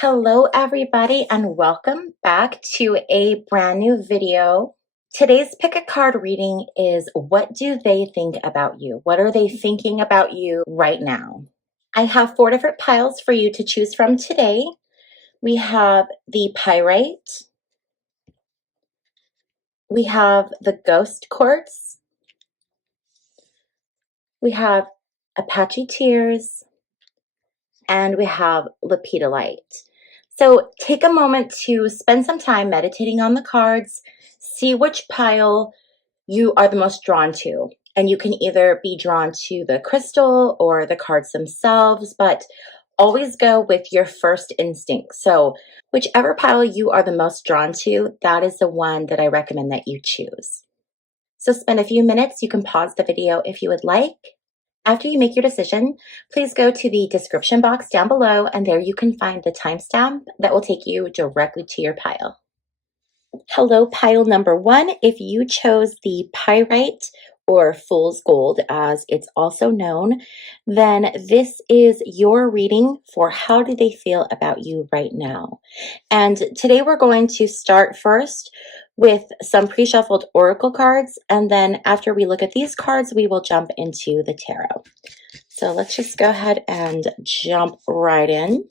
Hello, everybody, and welcome back to a brand new video. Today's pick a card reading is what do they think about you? What are they thinking about you right now? I have 4 different piles for you to choose from today. We have the Pyrite, we have the Ghost Quartz, we have Apache Tears, and we have Lepidolite. So take a moment to spend some time meditating on the cards, see which pile you are the most drawn to. And you can either be drawn to the crystal or the cards themselves, but always go with your first instinct. So whichever pile you are the most drawn to, that is the one that I recommend that you choose. So spend a few minutes. You can pause the video if you would like. After you make your decision, please go to the description box down below, and there you can find the timestamp that will take you directly to your pile. Hello, pile number 1. If you chose the Pyrite or Fool's Gold, as it's also known, then this is your reading for how do they feel about you right now. And today we're going to start first with some pre-shuffled oracle cards, and then after we look at these cards, we will jump into the tarot. So let's just go ahead and jump right in.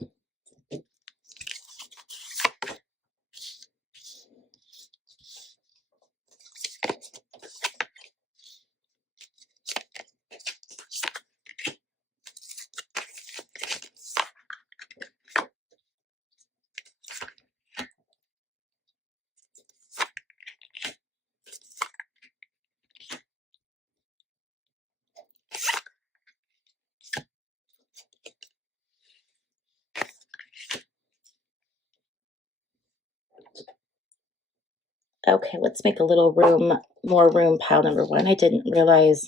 Okay, let's make a little room, more room, pile number 1. I didn't realize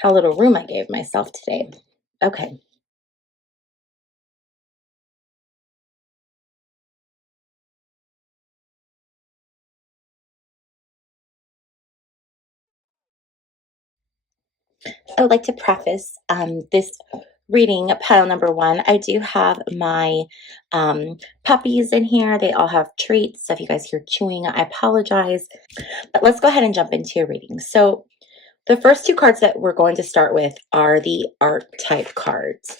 how little room I gave myself today. Okay. I would like to preface this reading, pile number 1. I do have my puppies in here. They all have treats. So if you guys hear chewing, I apologize. But let's go ahead and jump into your reading. So the first 2 cards that we're going to start with are the archetype cards.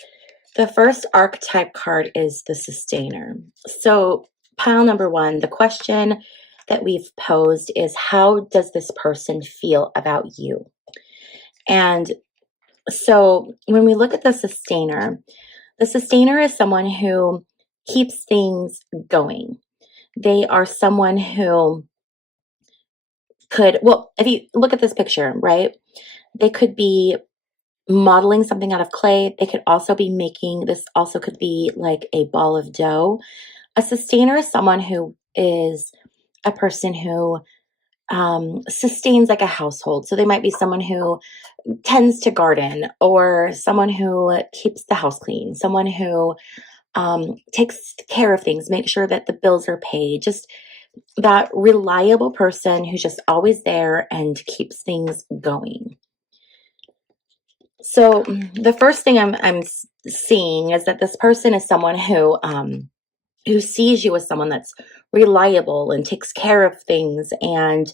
The first archetype card is the Sustainer. So pile number 1, the question that we've posed is, how does this person feel about you? And so when we look at the Sustainer is someone who keeps things going. They are someone who could, well, if you look at this picture, right, they could be modeling something out of clay. They could also be making, this also could be like a ball of dough. A Sustainer is someone who is a person who sustains like a household. So they might be someone who tends to garden, or someone who keeps the house clean, someone who takes care of things, make sure that the bills are paid, just that reliable person who's just always there and keeps things going. So the first thing I'm seeing is that this person is someone who sees you as someone that's reliable and takes care of things, and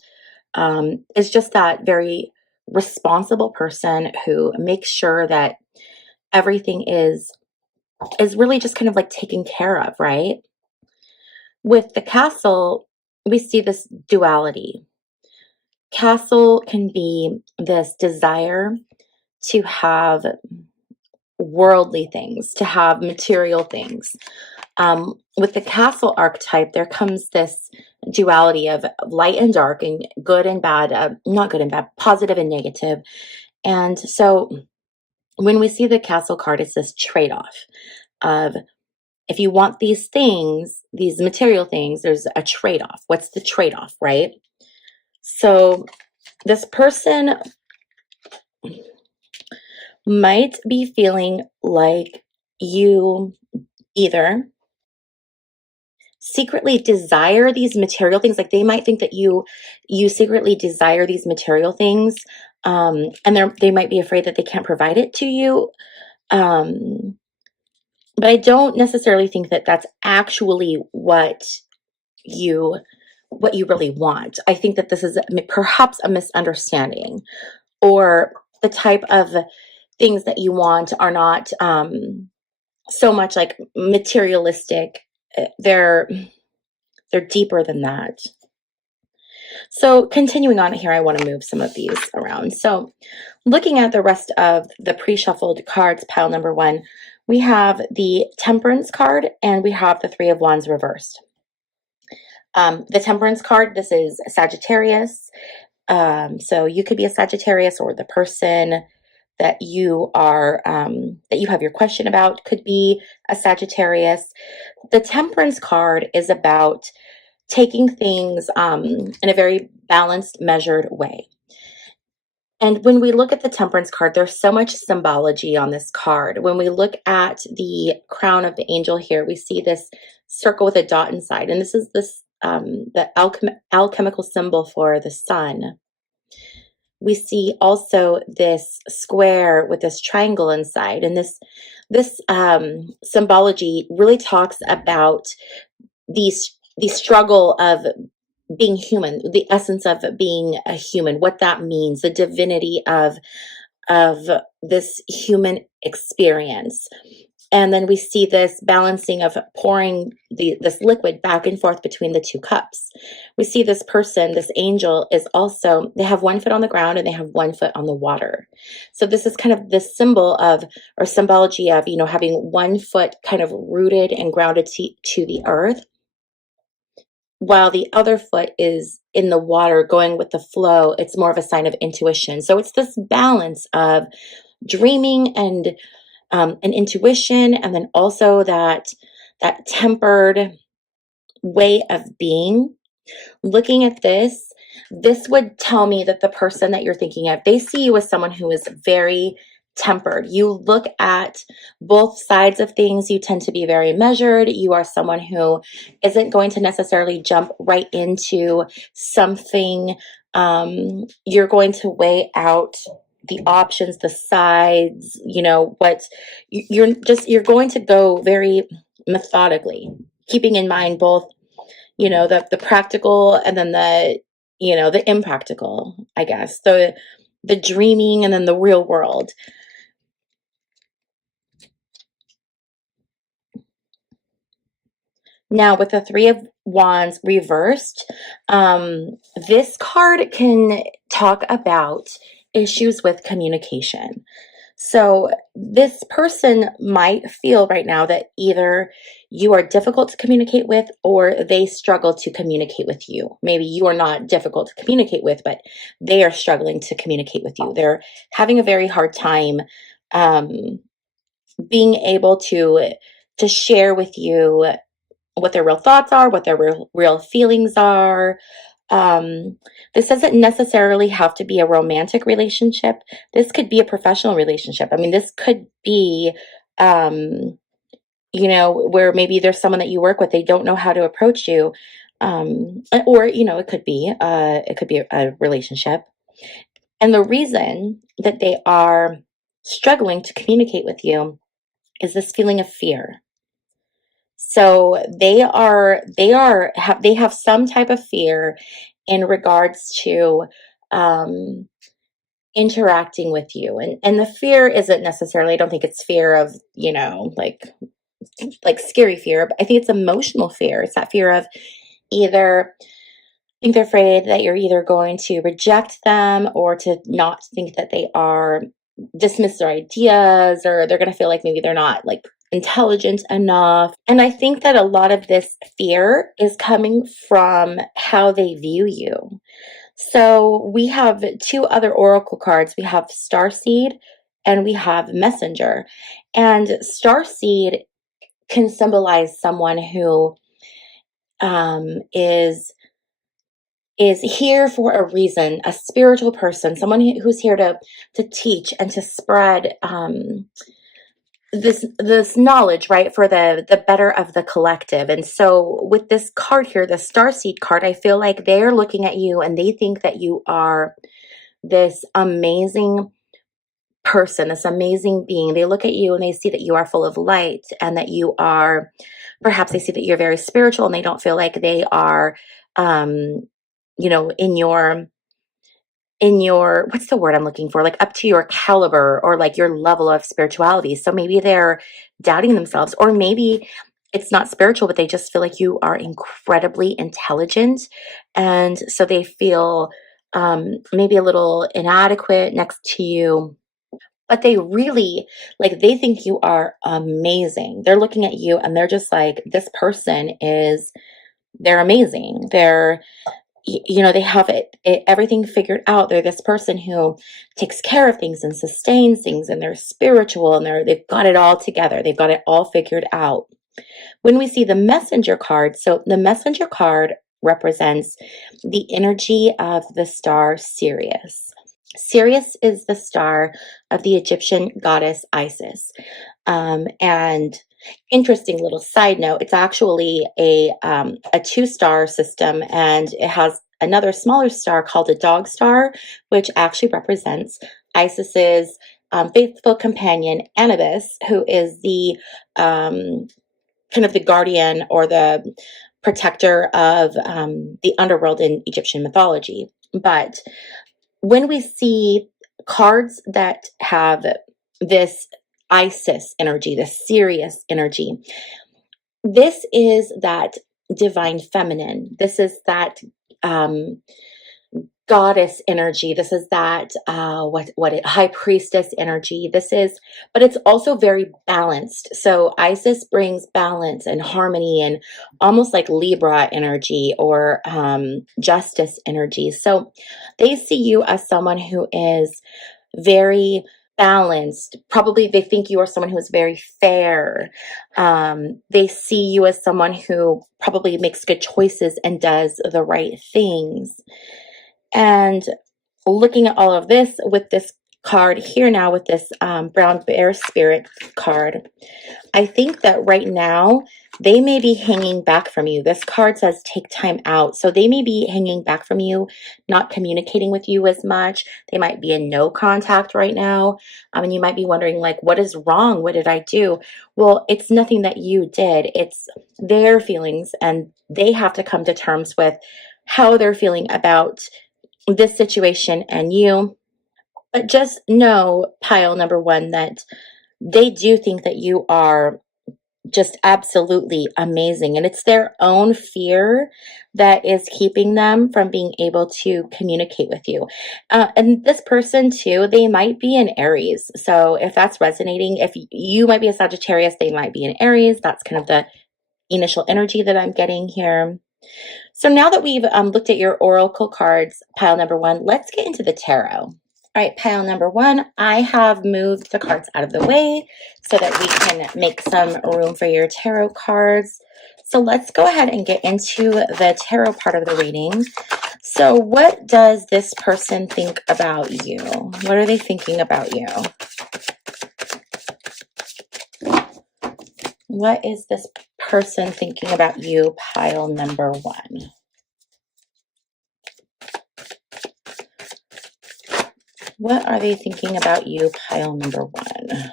is just that very responsible person who makes sure that everything is really just kind of like taken care of, right? With the Castle, we see this duality. Castle can be this desire to have worldly things, to have material things. With the Castle archetype, there comes this duality of light and dark, and good and bad, not good and bad, positive and negative. And so when we see the Castle card, it's this trade-off of, if you want these things, these material things, there's a trade-off. What's the trade-off, right? So this person might be feeling like you either secretly desire these material things, like they might think that you secretly desire these material things, and they might be afraid that they can't provide it to you. but I don't necessarily think that that's actually what you really want. I think that this is perhaps a misunderstanding, or the type of things that you want are not so much like materialistic. They're deeper than that. So continuing on here, I want to move some of these around. So looking at the rest of the pre-shuffled cards, pile number 1, we have the Temperance card and we have the Three of Wands reversed. The Temperance card, this is Sagittarius. So you could be a Sagittarius, or the person that you are, that you have your question about could be a Sagittarius. The Temperance card is about taking things in a very balanced, measured way. And when we look at the Temperance card, there's so much symbology on this card. When we look at the crown of the angel here, we see this circle with a dot inside. And this is the alchemical symbol for the sun. We see also this square with this triangle inside. And this symbology really talks about the struggle of being human, the essence of being a human, what that means, the divinity of this human experience. And then we see this balancing of pouring this liquid back and forth between the two cups. We see this person, this angel, is also, they have one foot on the ground and they have one foot on the water. So this is kind of this symbol of, or symbology of, having one foot kind of rooted and grounded to the earth, while the other foot is in the water going with the flow. It's more of a sign of intuition. So it's this balance of dreaming and intuition, and then also that tempered way of being. Looking at this would tell me that the person that you're thinking of, they see you as someone who is very tempered. You look at both sides of things. You tend to be very measured. You are someone who isn't going to necessarily jump right into something. You're going to weigh out the options, the sides, what you're going to go very methodically, keeping in mind both, the practical and then the impractical, I guess, the dreaming and then the real world. Now with the Three of Wands reversed, this card can talk about issues with communication. So this person might feel right now that either you are difficult to communicate with, or they struggle to communicate with you. Maybe you are not difficult to communicate with, but they are struggling to communicate with you. They're having a very hard time being able to share with you what their real thoughts are, what their real feelings are. This doesn't necessarily have to be a romantic relationship. This could be a professional relationship. I mean, this could be, where maybe there's someone that you work with, they don't know how to approach you. Or, it could be a relationship. And the reason that they are struggling to communicate with you is this feeling of fear. So they have some type of fear in regards to interacting with you. And the fear isn't necessarily, I don't think it's fear of, like scary fear, but I think it's emotional fear. It's that fear of either, I think they're afraid that you're either going to reject them, or to not think that they are, dismiss their ideas, or they're going to feel like maybe they're not like intelligent enough. And I think that a lot of this fear is coming from how they view you. So we have two other oracle cards. We have Starseed and we have Messenger. And Starseed can symbolize someone who is here for a reason, a spiritual person, someone who's here to teach and to spread this knowledge, right, for the better of the collective. And so with this card here, the Starseed card, I feel like they're looking at you and they think that you are this amazing person, this amazing being. They look at you and they see that you are full of light, and that you are, perhaps they see that you're very spiritual, and they don't feel like they are, um, in your what's the word I'm looking for? Like up to your caliber or like your level of spirituality. So maybe they're doubting themselves, or maybe it's not spiritual, but they just feel like you are incredibly intelligent. And so they feel maybe a little inadequate next to you. But they really, like, they think you are amazing. They're looking at you and they're just like, this person is, they're amazing. They have everything figured out. They're this person who takes care of things and sustains things, and they're spiritual, and they've got it all together. They've got it all figured out. When we see the messenger card, so the messenger card represents the energy of the star Sirius. Sirius is the star of the Egyptian goddess Isis. And interesting little side note, it's actually a 2-star system, and it has another smaller star called a dog star, which actually represents Isis's faithful companion Anubis, who is the kind of the guardian or the protector of the underworld in Egyptian mythology. But when we see cards that have this Isis energy, this Sirius energy, this is that divine feminine. This is that goddess energy. This is that high priestess energy. But it's also very balanced. So Isis brings balance and harmony, and almost like Libra energy or justice energy. So they see you as someone who is very balanced. Probably they think you are someone who is very fair. They see you as someone who probably makes good choices and does the right things. And looking at all of this with this card here now, with this brown bear spirit card, I think that right now they may be hanging back from you. This card says take time out. So they may be hanging back from you, not communicating with you as much. They might be in no contact right now. And you might be wondering, like, what is wrong? What did I do? Well, it's nothing that you did. It's their feelings, and they have to come to terms with how they're feeling about this situation and you. But just know, pile number one, that they do think that you are just absolutely amazing. And it's their own fear that is keeping them from being able to communicate with you. And this person, too, they might be an Aries. So if that's resonating, if you might be a Sagittarius, they might be an Aries. That's kind of the initial energy that I'm getting here. So now that we've looked at your oracle cards, pile number one, let's get into the tarot. All right, pile number one, I have moved the cards out of the way so that we can make some room for your tarot cards. So let's go ahead and get into the tarot part of the reading. So what does this person think about you? What are they thinking about you? What is this person thinking about you, pile number one? What are they thinking about you, pile number one?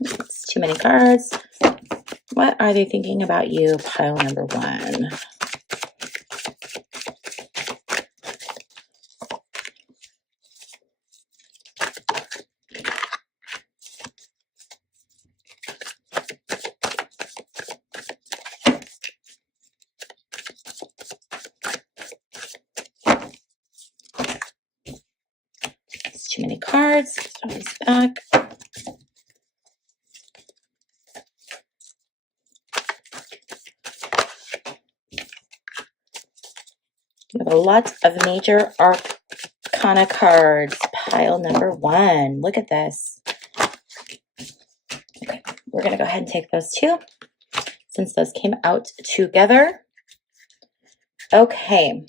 It's too many cards. What are they thinking about you, pile number one? Too many cards. Throw these back. We have a lot of major arcana cards. Pile number one. Look at this. Okay, we're going to go ahead and take those two since those came out together. Okay.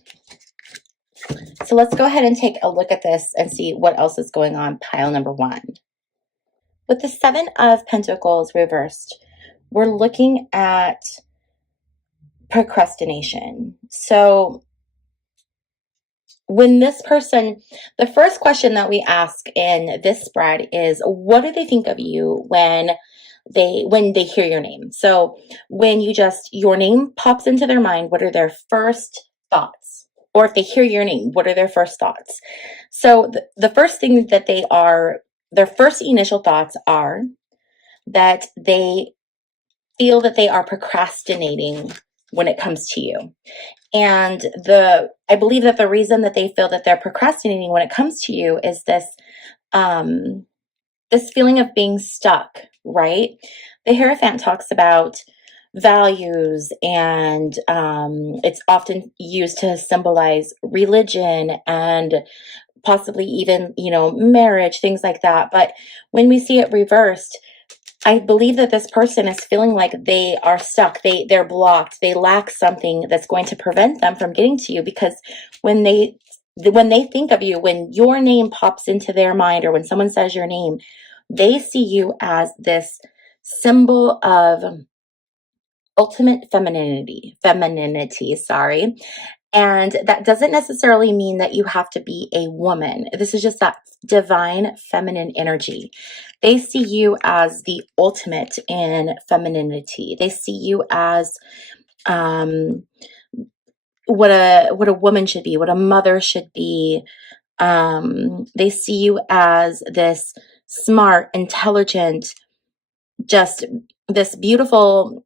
So let's go ahead and take a look at this and see what else is going on, pile number one. With the Seven of Pentacles reversed, we're looking at procrastination. So when this person, the first question that we ask in this spread is, what do they think of you when they hear your name? So when your name pops into their mind, what are their first thoughts? Or if they hear your name, what are their first thoughts? So the first thing that their first initial thoughts are that they feel that they are procrastinating when it comes to you. And I believe that the reason that they feel that they're procrastinating when it comes to you is this feeling of being stuck, right? The Hierophant talks about values, and it's often used to symbolize religion and possibly even, marriage, things like that. But when we see it reversed, I believe that this person is feeling like they are stuck. They're blocked. They lack something that's going to prevent them from getting to you, because when they think of you, when your name pops into their mind, or when someone says your name, they see you as this symbol of ultimate femininity, sorry. And that doesn't necessarily mean that you have to be a woman. This is just that divine feminine energy. They see you as the ultimate in femininity. They see you as what a woman should be, what a mother should be. They see you as this smart, intelligent, just this beautiful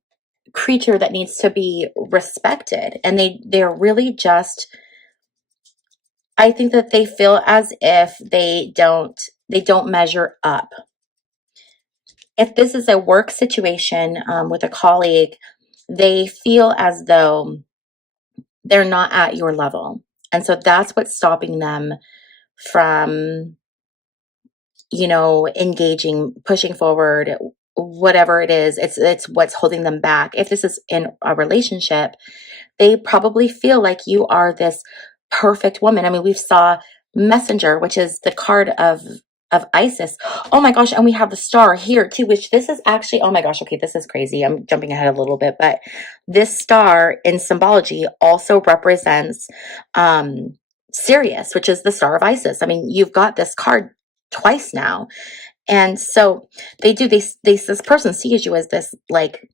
creature that needs to be respected. And they're really just, I think that they feel as if they don't measure up. If this is a work situation with a colleague, they feel as though they're not at your level. And so that's what's stopping them from, engaging, pushing forward, whatever it is. It's what's holding them back. If this is in a relationship, they probably feel like you are this perfect woman. I mean, we saw Messenger, which is the card of Isis. Oh my gosh, and we have the star here too, which this is actually, oh my gosh, okay, this is crazy. I'm jumping ahead a little bit, but this star in symbology also represents Sirius, which is the star of Isis. I mean, you've got this card twice now. And so this person sees you as this, like,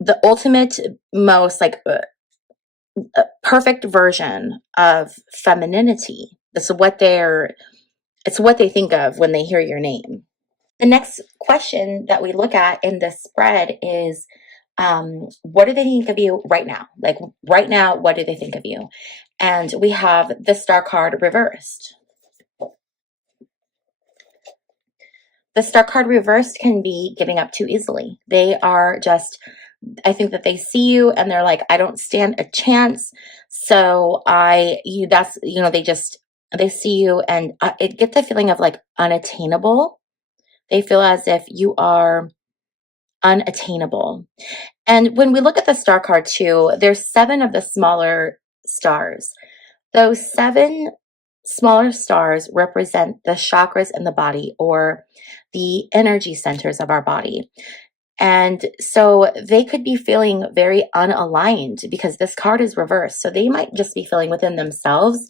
the ultimate, most, like, perfect version of femininity. It's what they think of when they hear your name. The next question that we look at in this spread is, what do they think of you right now? Like, right now, what do they think of you? And we have the star card reversed. The star card reversed can be giving up too easily. They are just, I think that they see you and they're like, I don't stand a chance. So they see you, and it gets a feeling of like unattainable. They feel as if you are unattainable. And when we look at the star card too, there's 7 of the smaller stars. Those 7 smaller stars represent the chakras in the body, or the energy centers of our body. And so they could be feeling very unaligned because this card is reversed. So they might just be feeling within themselves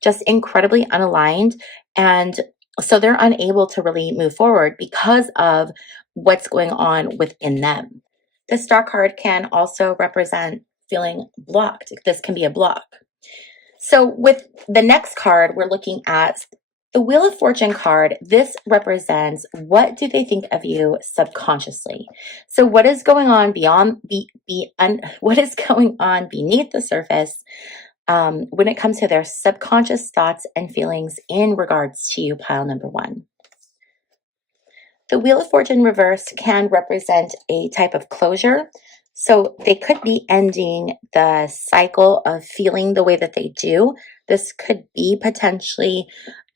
just incredibly unaligned. And so they're unable to really move forward because of what's going on within them. The star card can also represent feeling blocked. This can be a block. So with the next card, we're looking at the Wheel of Fortune card. This represents, what do they think of you subconsciously? So what is going on what is going on beneath the surface when it comes to their subconscious thoughts and feelings in regards to you, pile number 1. The Wheel of Fortune reversed can represent a type of closure. So they could be ending the cycle of feeling the way that they do. This could be potentially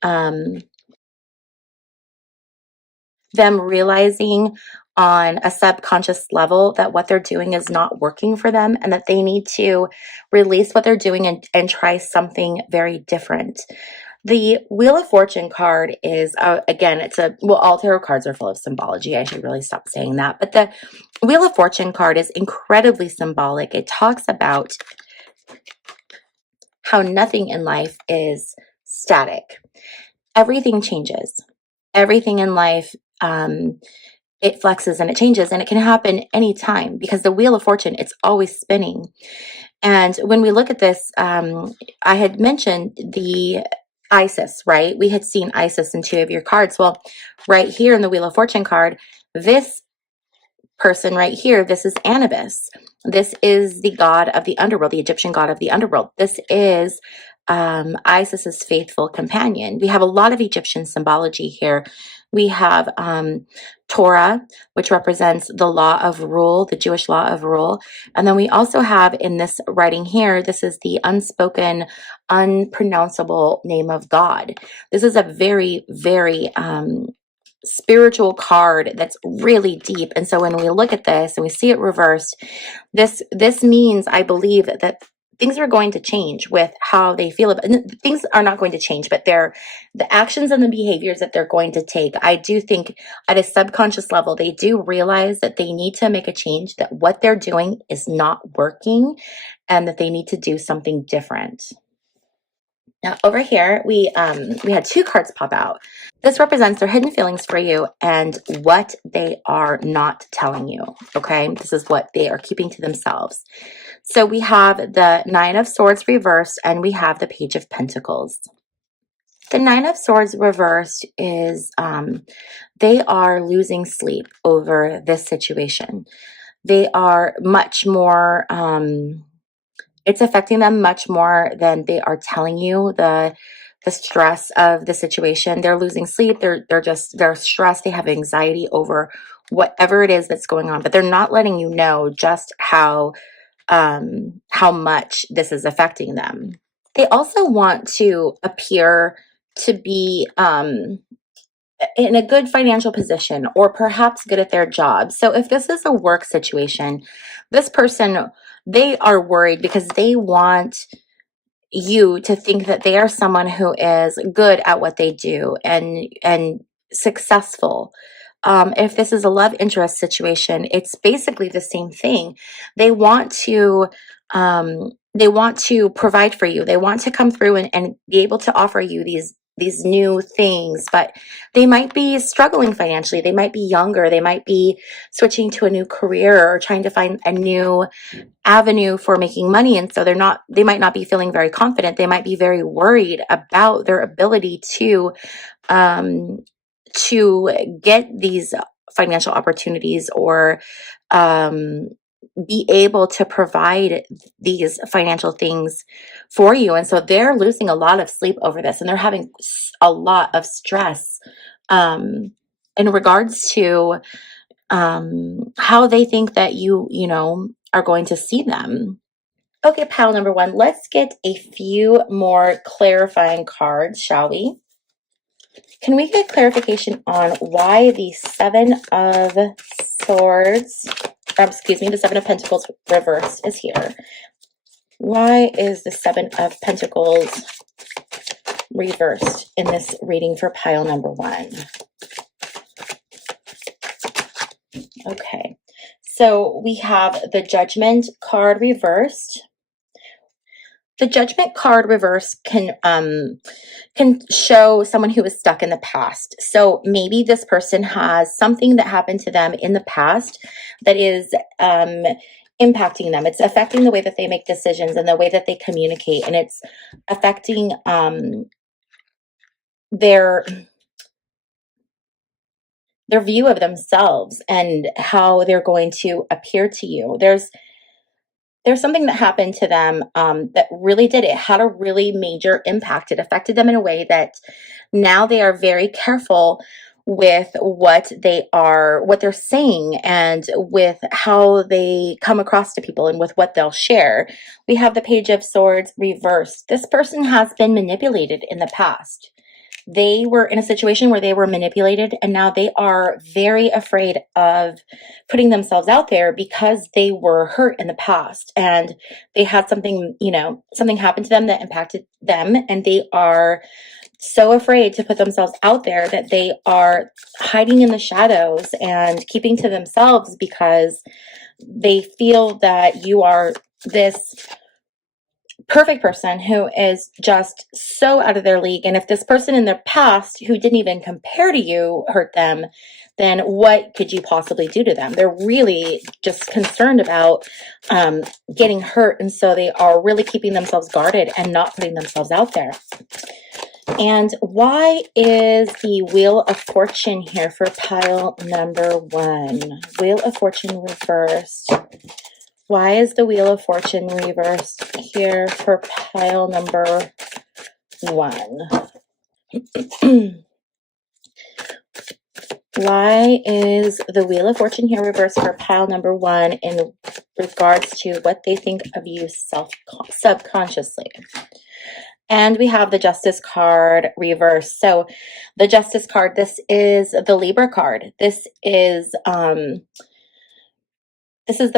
them realizing on a subconscious level that what they're doing is not working for them, and that they need to release what they're doing and try something very different. The Wheel of Fortune card is, again, all tarot cards are full of symbology. I should really stop saying that. But the Wheel of Fortune card is incredibly symbolic. It talks about how nothing in life is static. Everything changes. Everything in life, it flexes and it changes, and it can happen anytime because the Wheel of Fortune, it's always spinning. And when we look at this, I had mentioned the Isis, right? We had seen Isis in 2 of your cards. Well, right here in the Wheel of Fortune card, this person right here, this is Anubis. This is the god of the underworld, the Egyptian god of the underworld. This is Isis's faithful companion. We have a lot of Egyptian symbology here. We have Torah, which represents the law of rule, the Jewish law of rule. And then we also have in this writing here, this is the unspoken, unpronounceable name of God. This is a very, very spiritual card that's really deep. And so when we look at this and we see it reversed, this means, I believe, that things are going to change with how they feel about things. Are not going to change, but the actions and the behaviors that they're going to take. I do think at a subconscious level, they do realize that they need to make a change, that what they're doing is not working, and that they need to do something different. Now over here, we had 2 cards pop out. This represents their hidden feelings for you and what they are not telling you, okay? This is what they are keeping to themselves. So we have the 9 of Swords reversed, and we have the Page of Pentacles. The 9 of Swords reversed is they are losing sleep over this situation. They are much more, it's affecting them much more than they are telling you. The stress of the situation, they're losing sleep, they're stressed, they have anxiety over whatever it is that's going on, but they're not letting you know just how much this is affecting them. They also want to appear to be in a good financial position, or perhaps good at their job. So if this is a work situation, this person, they are worried because they want you to think that they are someone who is good at what they do and successful. If this is a love interest situation, it's basically the same thing. They want to provide for you. They want to come through and be able to offer you these new things, but they might be struggling financially. They might be younger. They might be switching to a new career or trying to find a new avenue for making money. And so they might not be feeling very confident. They might be very worried about their ability to get these financial opportunities, or be able to provide these financial things for you. And so they're losing a lot of sleep over this, and they're having a lot of stress in regards to how they think that you are going to see them. Okay, pile number 1, let's get a few more clarifying cards, shall we? Can we get clarification on why the 7 of Swords, the 7 of Pentacles reversed is here? Why is the 7 of Pentacles reversed in this reading for pile number 1? Okay, so we have the Judgment card reversed. The Judgment card reverse can show someone who is stuck in the past. So maybe this person has something that happened to them in the past that is impacting them. It's affecting the way that they make decisions and the way that they communicate, and it's affecting their view of themselves and how they're going to appear to you. There's something that happened to them that really did. It had a really major impact. It affected them in a way that now they are very careful with what they're saying, and with how they come across to people, and with what they'll share. We have the Page of Swords reversed. This person has been manipulated in the past. they were in a situation where they were manipulated, and now they are very afraid of putting themselves out there because they were hurt in the past and they had something, something happened to them that impacted them, and they are so afraid to put themselves out there that they are hiding in the shadows and keeping to themselves because they feel that you are this perfect person who is just so out of their league. And if this person in their past who didn't even compare to you hurt them, then what could you possibly do to them? They're really just concerned about getting hurt. And so they are really keeping themselves guarded and not putting themselves out there. And why is the Wheel of Fortune here for pile number 1? Wheel of Fortune reversed. Why is the Wheel of Fortune reversed here for pile number 1? Why is the Wheel of Fortune here reversed for pile number 1 in regards to what they think of you subconsciously? And we have the Justice card reversed. So the Justice card, this is the Libra card. This is the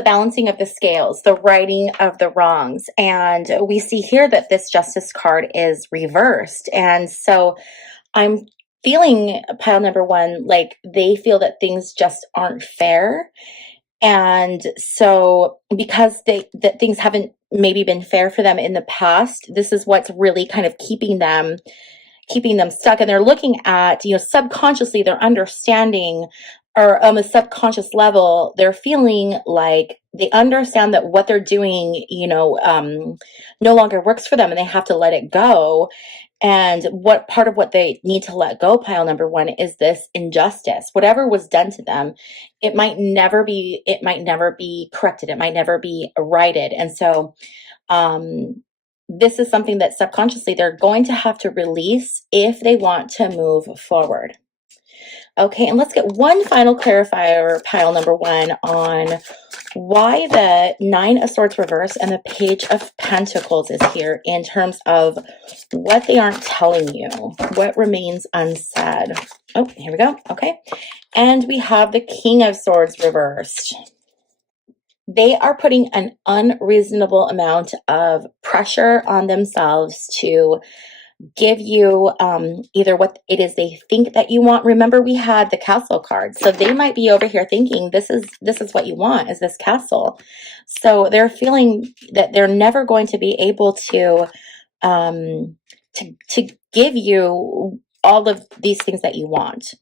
balancing of the scales, the righting of the wrongs. And we see here that this Justice card is reversed. And so I'm feeling pile number 1, like they feel that things just aren't fair. And so because that things haven't maybe been fair for them in the past, this is what's really kind of keeping them stuck. And they're looking at, subconsciously, they're understanding, or on a subconscious level, they're feeling like they understand that what they're doing, no longer works for them and they have to let it go. And what part of what they need to let go, pile number 1, is this injustice. Whatever was done to them, it might never be corrected. It might never be righted. And so this is something that subconsciously they're going to have to release if they want to move forward. Okay, and let's get one final clarifier, pile number 1, on why the 9 of Swords reverse and the Page of Pentacles is here in terms of what they aren't telling you, what remains unsaid. Oh, here we go. Okay, and we have the King of Swords reversed. They are putting an unreasonable amount of pressure on themselves to give you either what it is they think that you want. Remember, we had the Castle card, so they might be over here thinking this is what you want, is this castle. So they're feeling that they're never going to be able to give you all of these things that you want.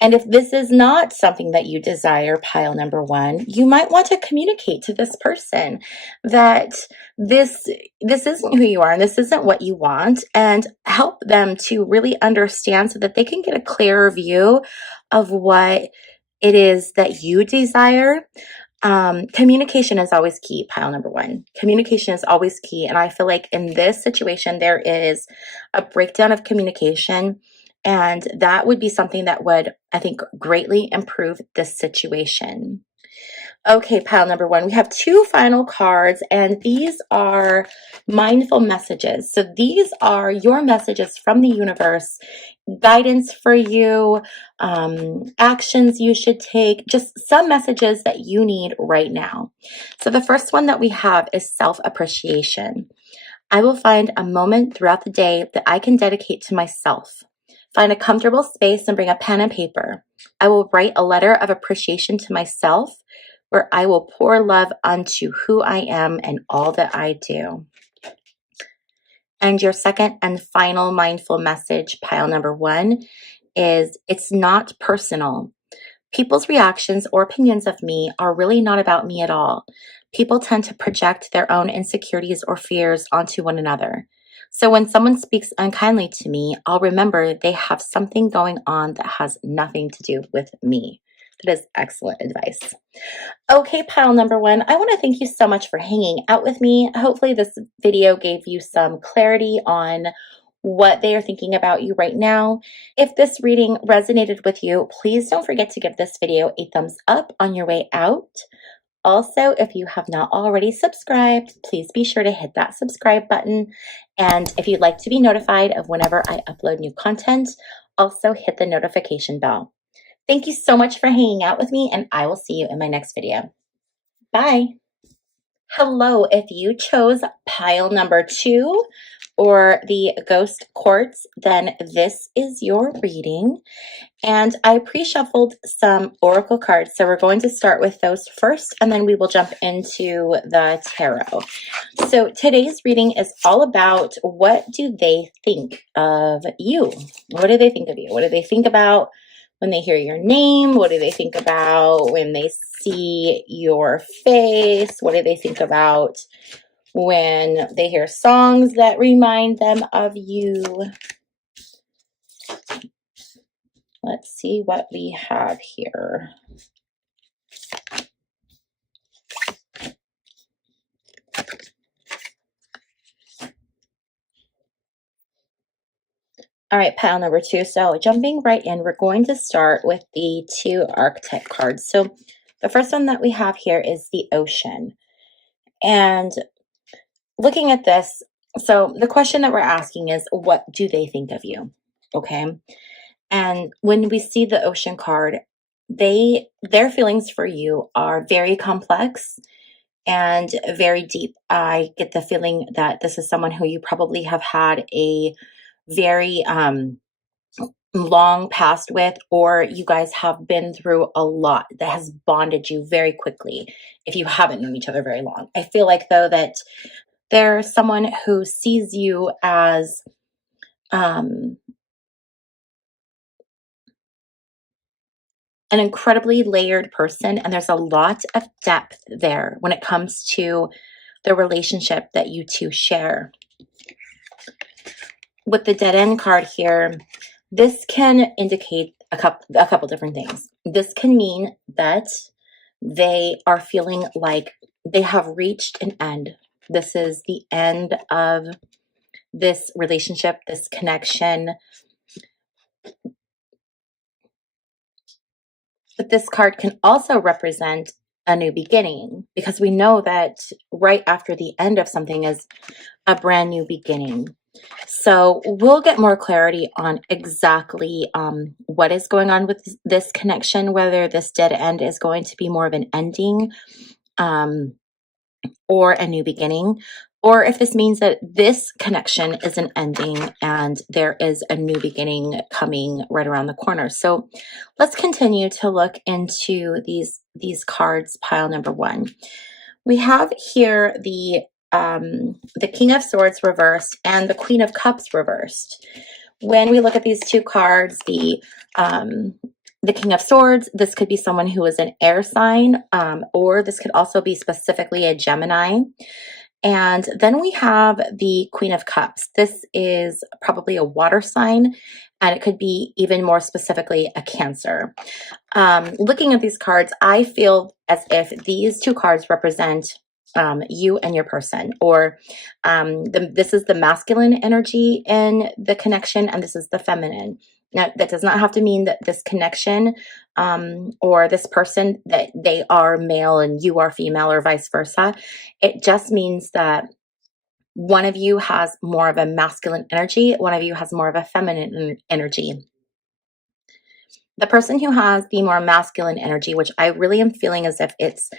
And if this is not something that you desire, pile number 1, you might want to communicate to this person that this isn't who you are and this isn't what you want, and help them to really understand so that they can get a clearer view of what it is that you desire. Communication is always key, pile number 1. Communication is always key. And I feel like in this situation, there is a breakdown of communication. And that would be something that would, I think, greatly improve this situation. Okay, pile number 1, we have 2 final cards, and these are mindful messages. So these are your messages from the universe, guidance for you, actions you should take, just some messages that you need right now. So the first one that we have is self-appreciation. I will find a moment throughout the day that I can dedicate to myself. Find a comfortable space and bring a pen and paper. I will write a letter of appreciation to myself where I will pour love unto who I am and all that I do. And your second and final mindful message, pile number 1, is it's not personal. People's reactions or opinions of me are really not about me at all. People tend to project their own insecurities or fears onto one another. So when someone speaks unkindly to me, I'll remember they have something going on that has nothing to do with me. That is excellent advice. Okay, pile number 1, I want to thank you so much for hanging out with me. Hopefully this video gave you some clarity on what they are thinking about you right now. If this reading resonated with you, please don't forget to give this video a thumbs up on your way out. also, if you have not already subscribed, please be sure to hit that subscribe button. And if you'd like to be notified of whenever I upload new content, also hit the notification bell. Thank you so much for hanging out with me, and I will see you in my next video. Bye. Hello, if you chose pile number 2 or the Ghost Quartz, then this is your reading. And I pre-shuffled some oracle cards, so we're going to start with those first, and then we will jump into the tarot. So today's reading is all about, what do they think of you? What do they think of you? What do they think about when they hear your name? What do they think about when they see your face? What do they think about when they hear songs that remind them of you? Let's see what we have here. All right, pile number 2. So jumping right in, we're going to start with the 2 archetype cards. So the first one that we have here is the ocean. And looking at this, so the question that we're asking is, what do they think of you? Okay. And when we see the ocean card, their feelings for you are very complex and very deep. I get the feeling that this is someone who you probably have had a very long past with, or you guys have been through a lot that has bonded you very quickly if you haven't known each other very long. I feel like, though, that there's someone who sees you as an incredibly layered person, and there's a lot of depth there when it comes to the relationship that you two share. With the dead end card here, this can indicate a couple different things. This can mean that they are feeling like they have reached an end. This is the end of this relationship, this connection. But this card can also represent a new beginning, because we know that right after the end of something is a brand new beginning. So we'll get more clarity on exactly what is going on with this connection, whether this dead end is going to be more of an ending or a new beginning, or if this means that this connection is an ending and there is a new beginning coming right around the corner. So let's continue to look into these cards, pile number 1. We have here the King of Swords reversed and the Queen of Cups reversed. When we look at these 2 cards, the King of Swords, this could be someone who is an air sign, or this could also be specifically a Gemini. And then we have the Queen of Cups. This is probably a water sign, and it could be even more specifically a Cancer. Looking at these cards, I feel as if these 2 cards represent you and your person, or this is the masculine energy in the connection, and this is the feminine. Now, that does not have to mean that this connection or this person, that they are male and you are female, or vice versa. It just means that one of you has more of a masculine energy, one of you has more of a feminine energy. The person who has the more masculine energy, which I really am feeling as if it's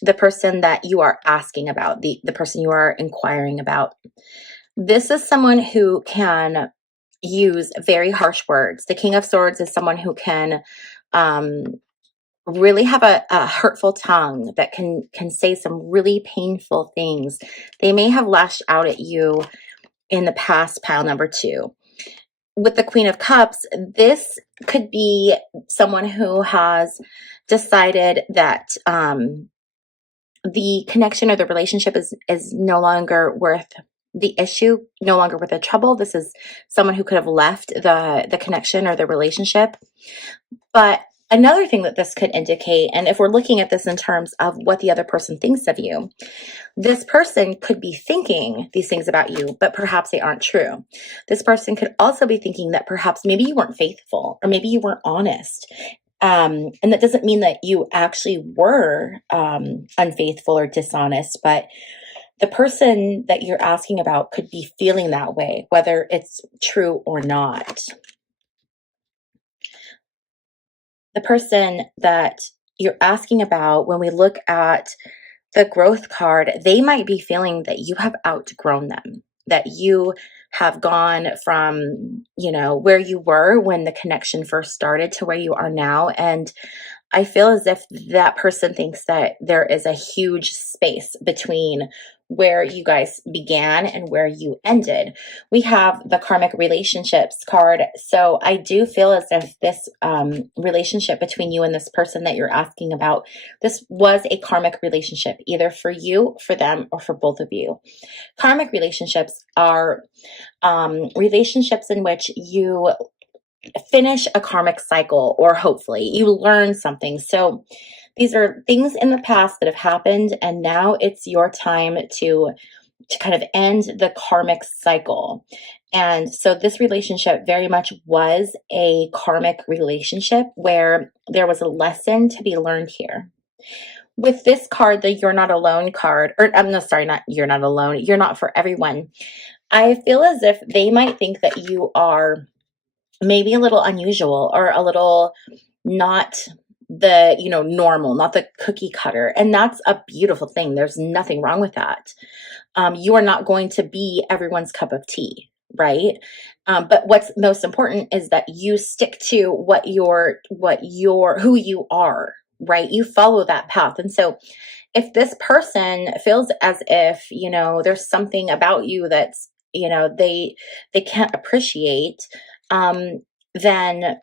the person that you are asking about, the person you are inquiring about. This is someone who can use very harsh words. The King of Swords is someone who can really have a hurtful tongue, that can say some really painful things. They may have lashed out at you in the past, pile number 2. With the Queen of Cups, this could be someone who has decided that the connection or the relationship is no longer worth the issue, no longer worth the trouble. This is someone who could have left the connection or the relationship. But another thing that this could indicate, and if we're looking at this in terms of what the other person thinks of you, this person could be thinking these things about you, but perhaps they aren't true. This person could also be thinking that perhaps maybe you weren't faithful, or maybe you weren't honest. And that doesn't mean that you actually were unfaithful or dishonest, but the person that you're asking about could be feeling that way, whether it's true or not. The person that you're asking about, when we look at the growth card, they might be feeling that you have outgrown them, that you have gone from, where you were when the connection first started to where you are now. And I feel as if that person thinks that there is a huge space between where you guys began and where you ended. We have the karmic relationships card. So I do feel as if this relationship between you and this person that you're asking about, this was a karmic relationship, either for you, for them, or for both of you. Karmic relationships are relationships in which you finish a karmic cycle, or hopefully you learn something. So these are things in the past that have happened, and now it's your time to kind of end the karmic cycle. And so this relationship very much was a karmic relationship where there was a lesson to be learned here. With this card, the You're Not Alone card, or I'm no, sorry, not You're Not Alone, You're Not For Everyone. I feel as if they might think that you are maybe a little unusual, or a little not the, normal, not the cookie cutter. And that's a beautiful thing. There's nothing wrong with that. You are not going to be everyone's cup of tea, right? But what's most important is that you stick to who you are, right? You follow that path. And so if this person feels as if, there's something about you that's, they can't appreciate, then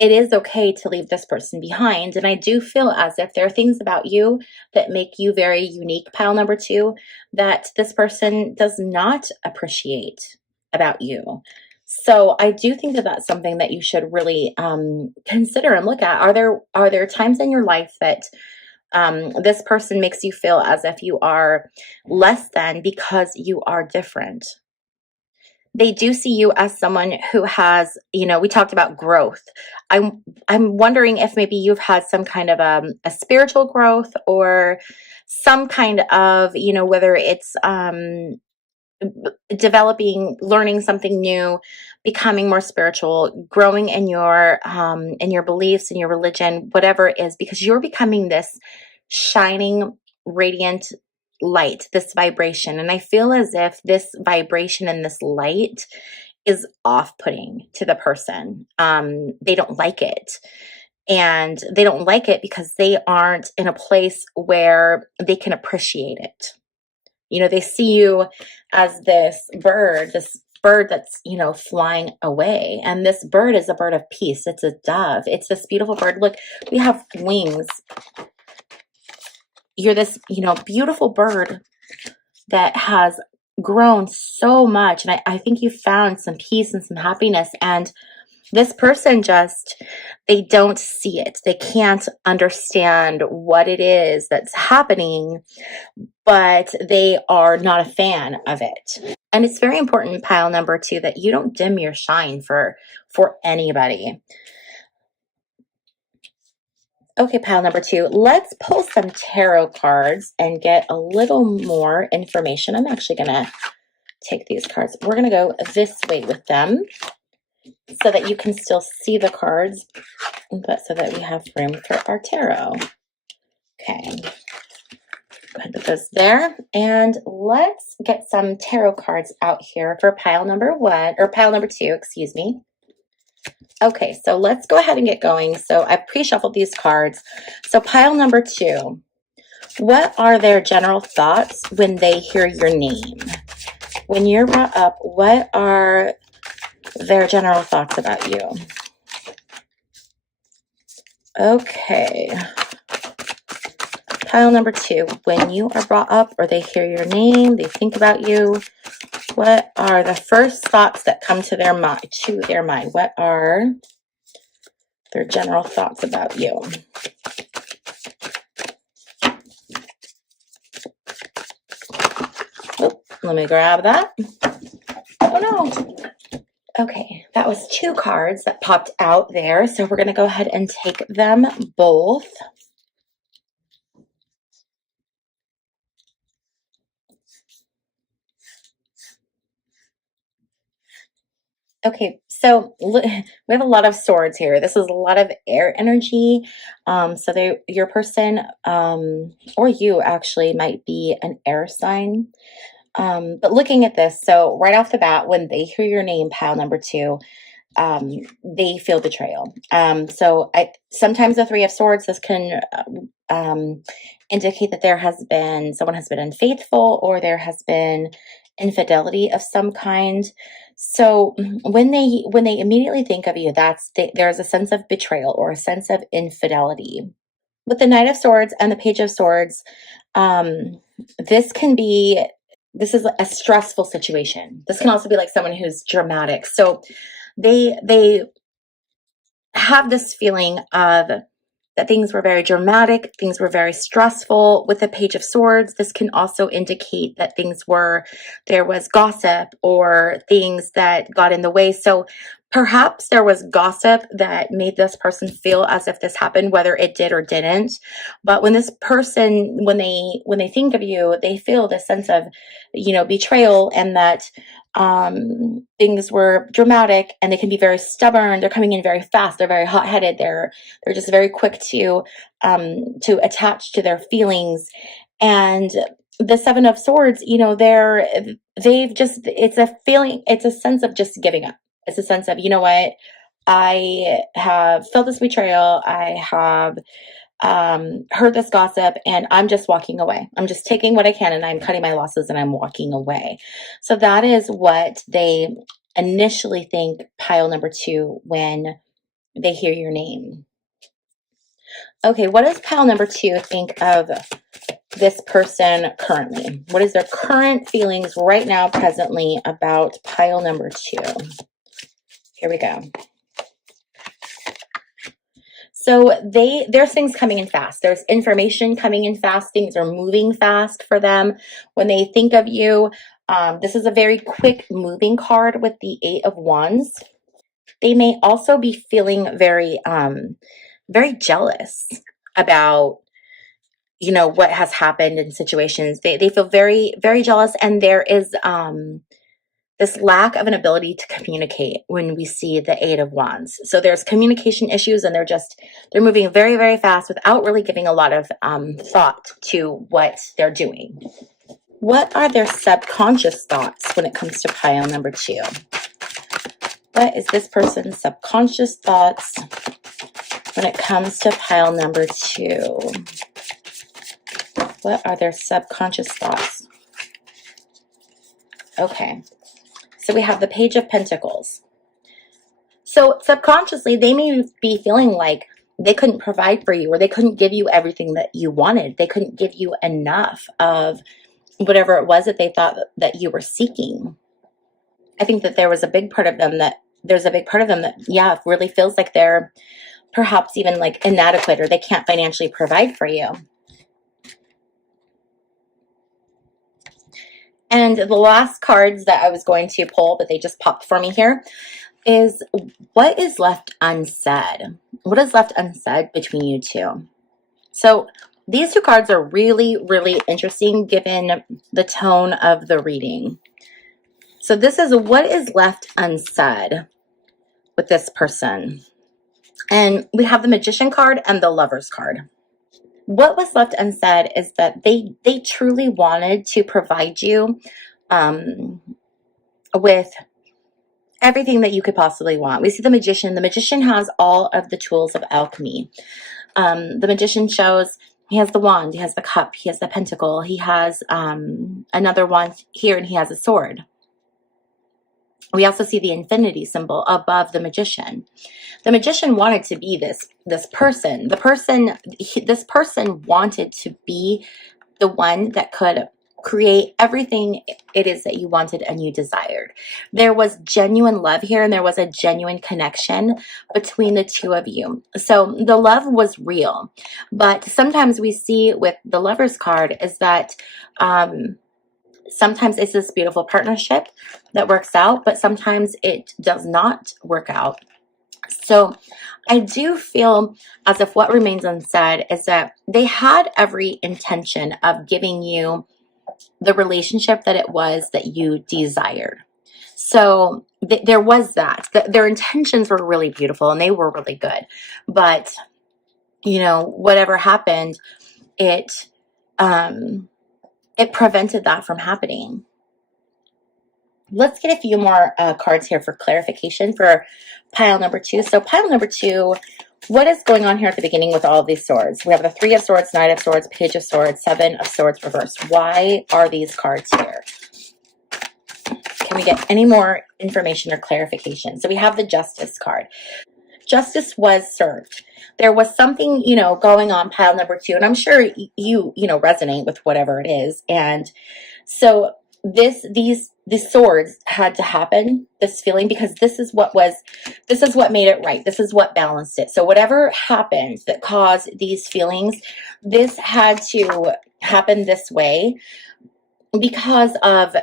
it is okay to leave this person behind. And I do feel as if there are things about you that make you very unique, pile number 2, that this person does not appreciate about you. So I do think that that's something that you should really consider and look at. Are there times in your life that this person makes you feel as if you are less than because you are different? They do see you as someone who has, we talked about growth. I'm wondering if maybe you've had some kind of a spiritual growth, or some kind of, whether it's developing, learning something new, becoming more spiritual, growing in your beliefs, in your religion, whatever it is, because you're becoming this shining, radiant light, this vibration. And I feel as if this vibration and this light is off-putting to the person. They don't like it. And they don't like it because they aren't in a place where they can appreciate it. They see you as this bird that's, flying away. And this bird is a bird of peace. It's a dove. It's this beautiful bird. Look, we have wings. You're this, beautiful bird that has grown so much. And I think you found some peace and some happiness. And this person they don't see it. They can't understand what it is that's happening, but they are not a fan of it. And it's very important, pile number 2, that you don't dim your shine for anybody. Okay, pile number 2, let's pull some tarot cards and get a little more information. I'm actually going to take these cards. We're going to go this way with them so that you can still see the cards, but so that we have room for our tarot. Okay. Go ahead and put those there. And let's get some tarot cards out here for pile number 1, or pile number 2, excuse me. Okay, so let's go ahead and get going. So I pre-shuffled these cards. So pile number 2, what are their general thoughts when they hear your name? When you're brought up, what are their general thoughts about you? Okay. Pile number 2, when you are brought up or they hear your name, they think about you, what are the first thoughts that come to their mind? What are their general thoughts about you? Oh, let me grab that. Oh no. Okay. That was 2 cards that popped out there, so we're going to go ahead and take them both. Okay, so we have a lot of swords here. This is a lot of air energy. So your person, or you actually might be an air sign. But looking at this, so right off the bat, when they hear your name, pile number 2, they feel betrayal. Sometimes the 3 of Swords, this can indicate that someone has been unfaithful, or there has been infidelity of some kind. So when they immediately think of you, there's a sense of betrayal or a sense of infidelity. With the Knight of Swords and the Page of Swords, um, this is a stressful situation. This can also be like someone who's dramatic. So they have this feeling of that things were very dramatic, things were very stressful. With the Page of Swords, this can also indicate that there was gossip or things that got in the way. So perhaps there was gossip that made this person feel as if this happened, whether it did or didn't. But when this person, when they think of you, they feel this sense of, betrayal, and that things were dramatic, and they can be very stubborn. They're coming in very fast. They're very hot-headed. They're just very quick to attach to their feelings. And the Seven of Swords, it's a feeling, it's a sense of just giving up. It's a sense of, you know what, I have felt this betrayal. I have heard this gossip, and I'm just walking away. I'm just taking what I can, and I'm cutting my losses, and I'm walking away. So that is what they initially think, pile number 2, when they hear your name. Okay, what does pile number 2 think of this person currently? What is their current feelings right now, presently, about pile number 2? Here we go. So there's things coming in fast. There's information coming in fast. Things are moving fast for them. When they think of you, this is a very quick moving card with the 8 of Wands. They may also be feeling very, very jealous about, what has happened in situations. They feel very, very jealous, and there is this lack of an ability to communicate when we see the 8 of Wands. So there's communication issues, and they're moving very, very fast without really giving a lot of thought to what they're doing. What are their subconscious thoughts when it comes to pile number 2? What is this person's subconscious thoughts when it comes to pile number 2? What are their subconscious thoughts? Okay. So we have the Page of Pentacles. So subconsciously, they may be feeling like they couldn't provide for you, or they couldn't give you everything that you wanted. They couldn't give you enough of whatever it was that they thought that you were seeking. I think that there's a big part of them that, yeah, really feels like they're perhaps even like inadequate, or they can't financially provide for you. And the last cards that I was going to pull, but they just popped for me here, is what is left unsaid? What is left unsaid between you two? So these 2 cards are really, really interesting given the tone of the reading. So this is what is left unsaid with this person. And we have the Magician card and the Lover's card. What was left unsaid is that they truly wanted to provide you with everything that you could possibly want. We see the Magician. The Magician has all of the tools of alchemy. The Magician shows he has the wand, he has the cup, he has the pentacle, he has another wand here, and he has a sword. We also see the infinity symbol above the Magician. The Magician wanted to be this person. This person wanted to be the one that could create everything it is that you wanted and you desired. There was genuine love here, and there was a genuine connection between the 2 of you. So the love was real. But sometimes we see with the Lover's card is that Sometimes it's this beautiful partnership that works out, but sometimes it does not work out. So I do feel as if what remains unsaid is that they had every intention of giving you the relationship that it was that you desired. So there was that. Their intentions were really beautiful and they were really good. But, you know, whatever happened, it prevented that from happening. Let's get a few more cards here for clarification for pile number 2. So pile number 2, what is going on here at the beginning with all of these swords? We have the 3 of Swords, 9 of Swords, Page of Swords, 7 of Swords reversed. Why are these cards here? Can we get any more information or clarification? So we have the Justice card. Justice was served. There was something, you know, going on pile number 2, and I'm sure you resonate with whatever it is. And so these swords had to happen, this feeling, because this is what made it right. This is what balanced it. So whatever happened that caused these feelings, this had to happen this way because of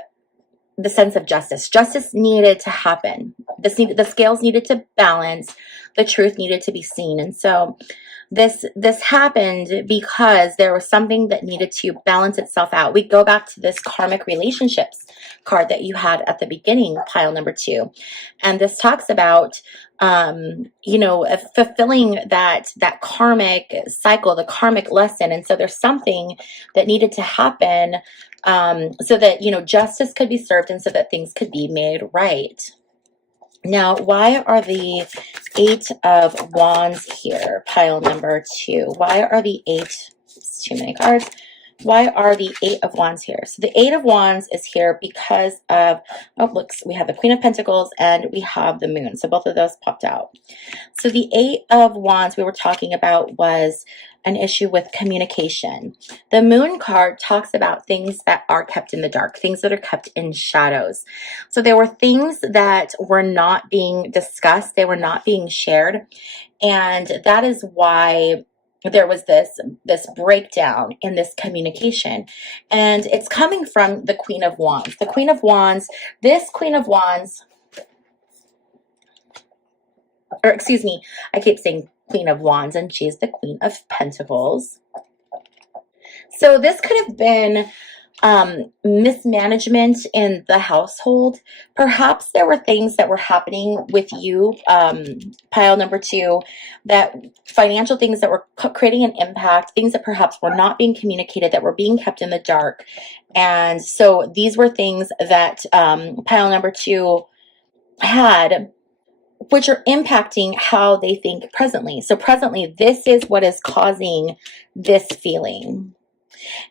the sense of justice. Justice needed to happen. The scales needed to balance. The truth needed to be seen. And so this happened because there was something that needed to balance itself out. We go back to this karmic relationships card that you had at the beginning, pile number 2. And this talks about, fulfilling that karmic cycle, the karmic lesson. And so there's something that needed to happen so that, justice could be served and so that things could be made right. Now, why are the 8 of Wands here, pile number 2? Why are the 8, it's too many cards. Why are the 8 of Wands here? So the 8 of Wands is here because of, we have the Queen of Pentacles and we have the Moon. So both of those popped out. So the 8 of Wands we were talking about was an issue with communication. The Moon card talks about things that are kept in the dark, things that are kept in shadows. So there were things that were not being discussed, they were not being shared, and that is why there was this breakdown in this communication. And it's coming from the Queen of Wands. The Queen of Wands, this Queen of Wands, or excuse me, I keep saying Queen of Wands, and she's the Queen of Pentacles. So this could have been mismanagement in the household. Perhaps there were things that were happening with you, pile number 2, that financial things that were creating an impact, things that perhaps were not being communicated, that were being kept in the dark. And so these were things that pile number 2 had, which are impacting how they think presently. So presently, this is what is causing this feeling.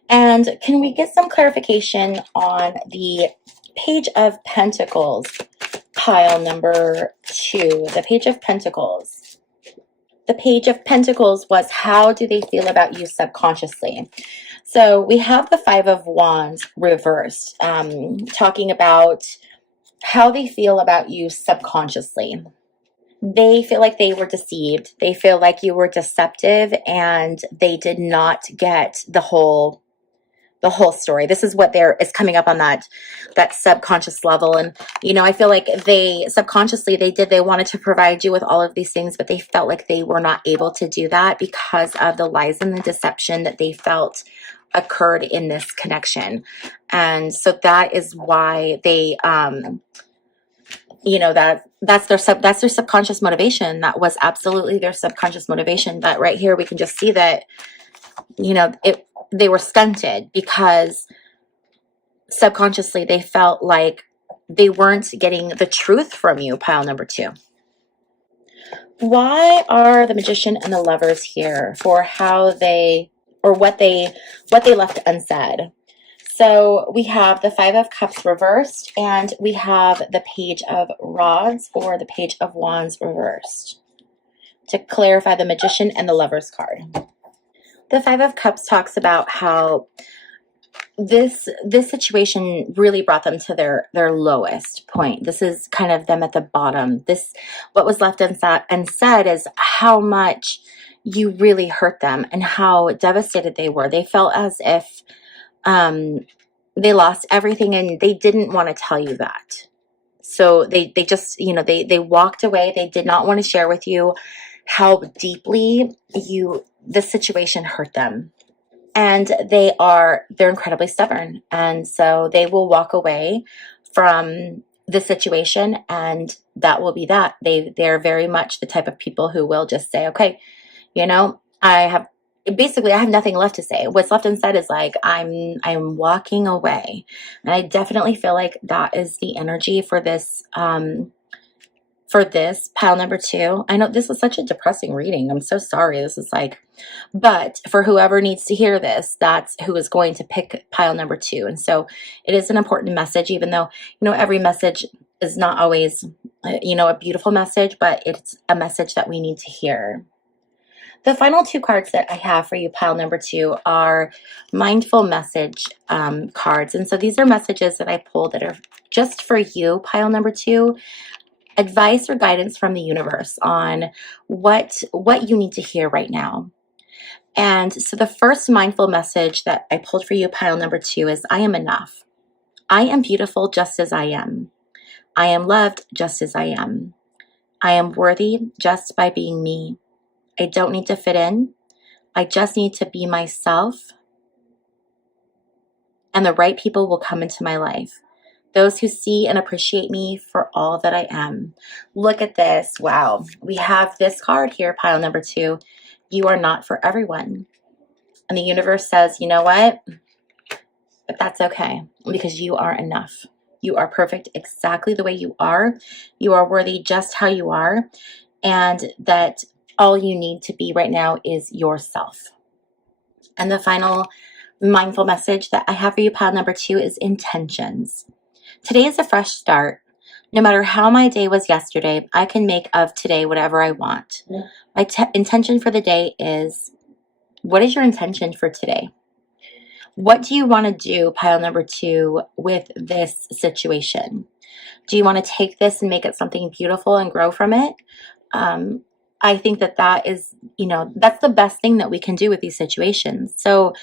And can we get some clarification on the Page of Pentacles, pile number 2, the Page of Pentacles? The Page of Pentacles was, how do they feel about you subconsciously? So we have the 5 of Wands reversed, talking about how they feel about you subconsciously. They feel like they were deceived. They feel like you were deceptive and they did not get the whole story. This is what is coming up on that subconscious level. And, I feel like they subconsciously, they wanted to provide you with all of these things, but they felt like they were not able to do that because of the lies and the deception that they felt occurred in this connection. And so that is why they, that's their subconscious motivation. That was absolutely their subconscious motivation. But right here, we can just see that, they were stunted because subconsciously they felt like they weren't getting the truth from you, pile number 2. Why are the Magician and the Lovers here for how they, or what they left unsaid? So we have the 5 of Cups reversed, and we have the Page of Rods, or the Page of Wands reversed, to clarify the Magician and the Lovers card. The 5 of Cups talks about how this situation really brought them to their lowest point. This is kind of them at the bottom. What was left unsaid is how much you really hurt them and how devastated they were. They felt as if they lost everything and they didn't want to tell you that. So they just, they walked away. They did not want to share with you how deeply the situation hurt them. And they're incredibly stubborn. And so they will walk away from the situation, and that will be that. They're very much the type of people who will just say, okay, I have nothing left to say. What's left unsaid is like, I'm walking away. And I definitely feel like that is the energy for this pile number 2. I know this is such a depressing reading. I'm so sorry. But for whoever needs to hear this, that's who is going to pick pile number 2. And so it is an important message, even though, every message is not always, a beautiful message, but it's a message that we need to hear. The final 2 cards that I have for you, pile number 2, are mindful message cards. And so these are messages that I pulled that are just for you, pile number 2. Advice or guidance from the universe on what you need to hear right now. And so the first mindful message that I pulled for you, pile number 2, is I am enough. I am beautiful just as I am. I am loved just as I am. I am worthy just by being me. I don't need to fit in. I just need to be myself. And the right people will come into my life. Those who see and appreciate me for all that I am. Look at this. Wow. We have this card here, pile number 2. You are not for everyone. And the universe says, you know what? But that's okay, because you are enough. You are perfect exactly the way you are. You are worthy just how you are. And that all you need to be right now is yourself. And the final mindful message that I have for you, pile number 2, is intentions. Today is a fresh start. No matter how my day was yesterday, I can make of today whatever I want. Yeah. My intention for the day is, what is your intention for today? What do you want to do, pile number 2, with this situation? Do you want to take this and make it something beautiful and grow from it? I think that is, that's the best thing that we can do with these situations. So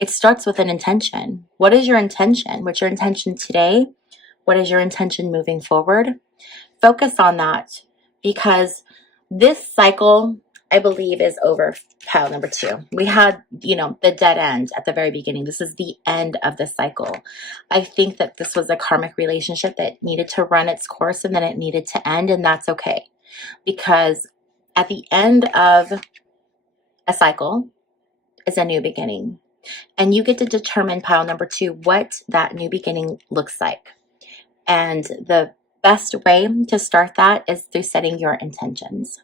it starts with an intention. What is your intention? What's your intention today? What is your intention moving forward? Focus on that, because this cycle, I believe, is over, pile number 2. We had, the dead end at the very beginning. This is the end of the cycle. I think that this was a karmic relationship that needed to run its course, and then it needed to end, and that's okay. Because at the end of a cycle is a new beginning. And you get to determine, pile number 2, what that new beginning looks like. And the best way to start that is through setting your intentions.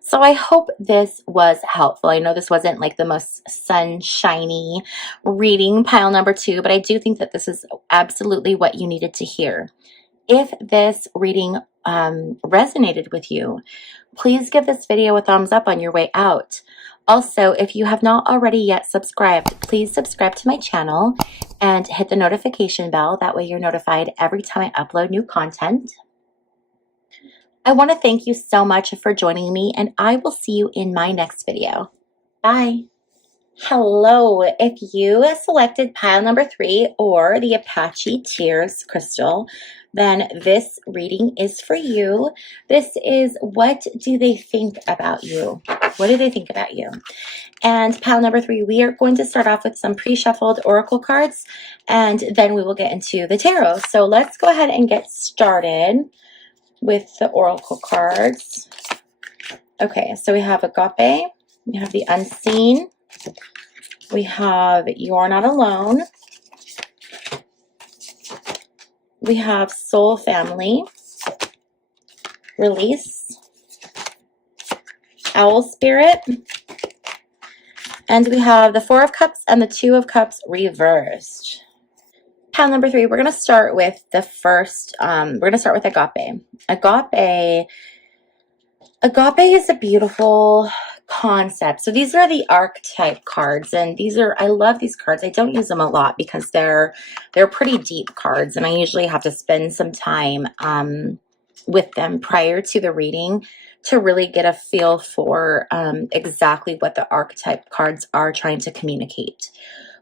So I hope this was helpful. I know this wasn't like the most sunshiny reading, pile number 2, but I do think that this is absolutely what you needed to hear. If this reading resonated with you, please give this video a thumbs up on your way out. Also, if you have not already yet subscribed, please subscribe to my channel and hit the notification bell. That way you're notified every time I upload new content. I want to thank you so much for joining me, and I will see you in my next video. Bye. Hello. If you selected pile number 3 or the Apache Tears crystal, then this reading is for you. This is, what do they think about you? What do they think about you? And pile number 3, we are going to start off with some pre-shuffled oracle cards, and then we will get into the tarot. So let's go ahead and get started with the oracle cards. Okay, so we have Agape, we have the Unseen, we have You're Not Alone, we have Soul Family, Release, Owl Spirit, and we have the 4 of Cups and the 2 of Cups reversed. Pile number 3, we're going to start with the first, we're going to start with Agape. Agape is a beautiful concept. So these are the archetype cards, and I love these cards. I don't use them a lot because they're pretty deep cards, and I usually have to spend some time with them prior to the reading to really get a feel for exactly what the archetype cards are trying to communicate.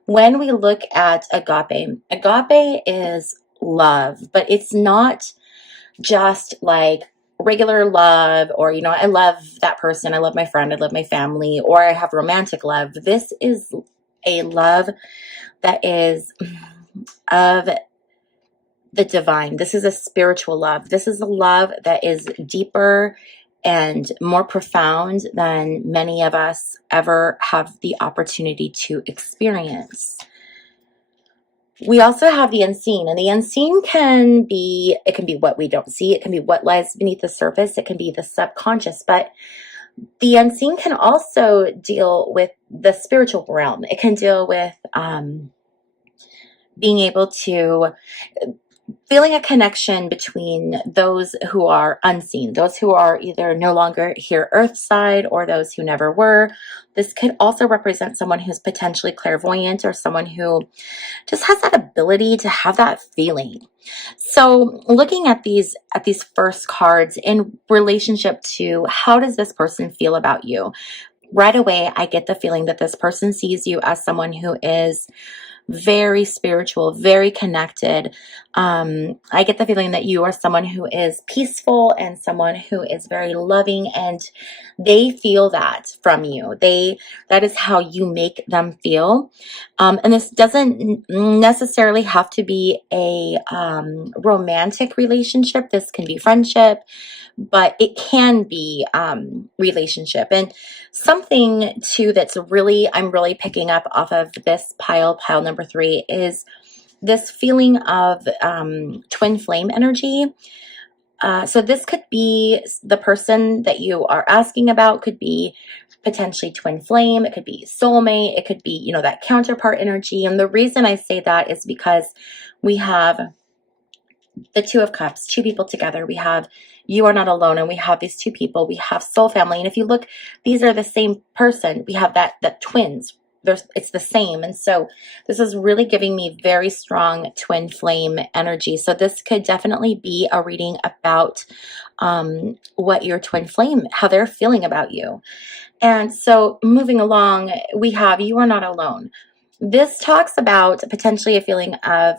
when we look at agape is love, but it's not just like regular love, or, you know, I love that person, I love my friend, I love my family, or I have romantic love. This is a love that is of the divine. This is a spiritual love. This is a love that is deeper and more profound than many of us ever have the opportunity to experience. We also have the unseen, and the unseen can be what we don't see. It can be what lies beneath the surface. It can be the subconscious, but the unseen can also deal with the spiritual realm. It can deal with being able to feeling a connection between those who are unseen, those who are either no longer here earthside or those who never were. This could also represent someone who's potentially clairvoyant, or someone who just has that ability to have that feeling. So looking at these first cards in relationship to how does this person feel about you? Right away, I get the feeling that this person sees you as someone who is very spiritual, very connected. I get the feeling that you are someone who is peaceful and someone who is very loving, and they feel that from you. That is how you make them feel. And this doesn't necessarily have to be a romantic relationship. This can be friendship, but it can be relationship. And something too that's I'm really picking up off of this pile number 3, is this feeling of twin flame energy. So this could be the person that you are asking about, could be potentially twin flame. It could be soulmate. It could be, you know, that counterpart energy. And the reason I say that is because we have the Two of Cups, two people together. We have you are not alone, and we have these two people. We have soul family, and if you look, these are the same person. We have that twins. It's the same, and so this is really giving me very strong twin flame energy. So this could definitely be a reading about what your twin flame, how they're feeling about you. And so moving along, we have you are not alone. This talks about potentially a feeling of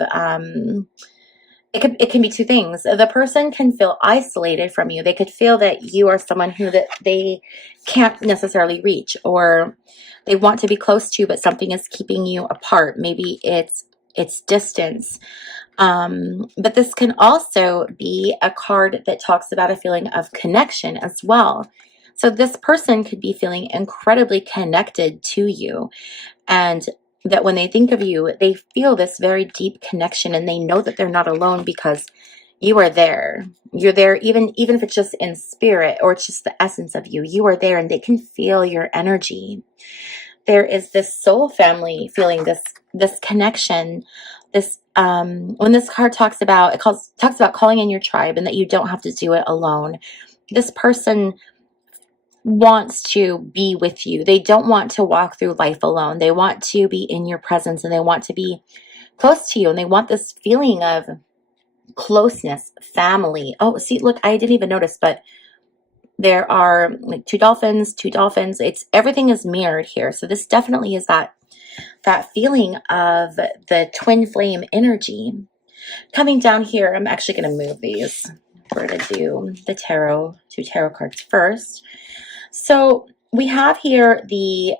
it can be two things. The person can feel isolated from you. They could feel that you are someone who that they can't necessarily reach, or they want to be close to, but something is keeping you apart. Maybe it's distance. But this can also be a card that talks about a feeling of connection as well. So this person could be feeling incredibly connected to you, and that when they think of you, they feel this very deep connection, and they know that they're not alone because you are there. You're there, even if it's just in spirit, or it's just the essence of you. You are there, and they can feel your energy. There is this soul family feeling, this connection. This when this card talks about calling in your tribe, and that you don't have to do it alone. This person wants to be with you. They don't want to walk through life alone. They want to be in your presence, and they want to be close to you, and they want this feeling of closeness, family. Oh, see, look, I didn't even notice, but there are like two dolphins. Everything is mirrored here. So this definitely is that feeling of the twin flame energy. Coming down here, I'm actually going to move these. We're going to do the two tarot cards first. So we have here the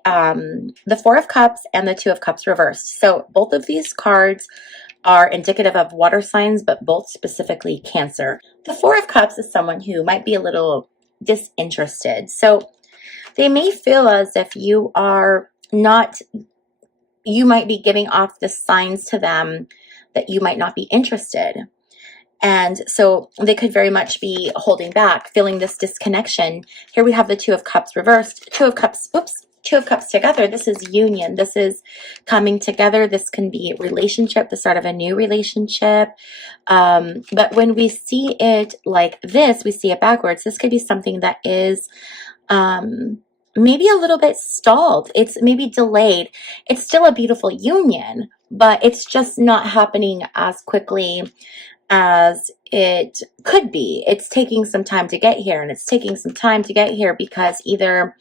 Four of Cups and the Two of Cups reversed. So both of these cards are indicative of water signs, but both specifically Cancer. The Four of Cups is someone who might be a little disinterested. So they may feel as if you might be giving off the signs to them that you might not be interested. And so they could very much be holding back, feeling this disconnection. Here we have the Two of Cups reversed. Two of Cups together. This is union. This is coming together. This can be relationship, the start of a new relationship. But when we see it like this, we see it backwards. This could be something that is maybe a little bit stalled. It's maybe delayed. It's still a beautiful union, but it's just not happening as quickly as it could be. It's taking some time to get here, and it's taking some time to get here because either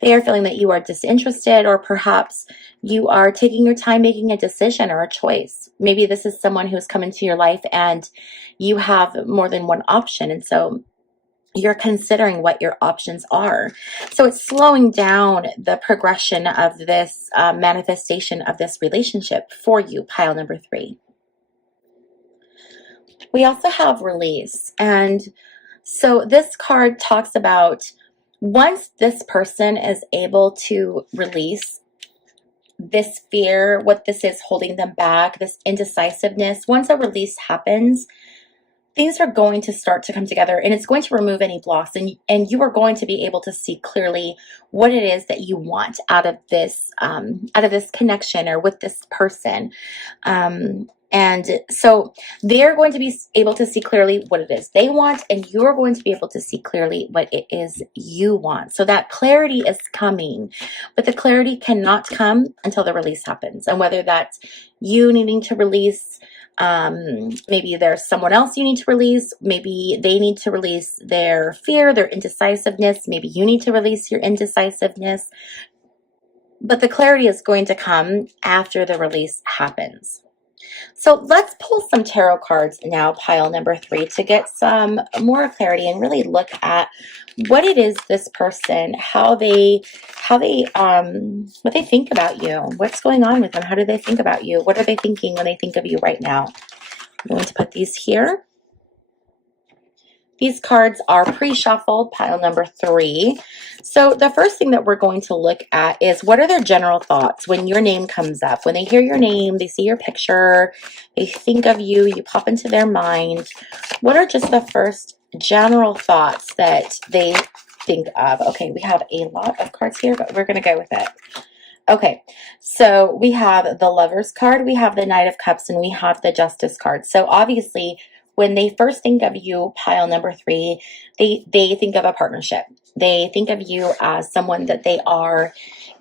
they are feeling that you are disinterested, or perhaps you are taking your time making a decision or a choice. Maybe this is someone who's come into your life and you have more than one option, and so you're considering what your options are. So it's slowing down the progression of this manifestation of this relationship for you, pile number 3. We also have release. And so this card talks about once this person is able to release this fear, what this is holding them back, this indecisiveness, once a release happens, things are going to start to come together, and it's going to remove any blocks, and you are going to be able to see clearly what it is that you want out of this connection or with this person. And so they're going to be able to see clearly what it is they want, and you're going to be able to see clearly what it is you want. So that clarity is coming, but the clarity cannot come until the release happens. And whether that's you needing to release, maybe there's someone else you need to release, maybe they need to release their fear, their indecisiveness, maybe you need to release your indecisiveness, but the clarity is going to come after the release happens. So let's pull some tarot cards now, pile number 3, to get some more clarity and really look at what it is this person, what they think about you, what's going on with them, how do they think about you, what are they thinking when they think of you right now. I'm going to put these here. These cards are pre-shuffled, pile number 3. So the first thing that we're going to look at is what are their general thoughts when your name comes up. When they hear your name, they see your picture, they think of you, you pop into their mind. What are just the first general thoughts that they think of? Okay, we have a lot of cards here, but we're going to go with it. Okay, so we have the Lovers card, we have the Knight of Cups, and we have the Justice card. So obviously, when they first think of you, pile number 3, they think of a partnership. They think of you as someone that they are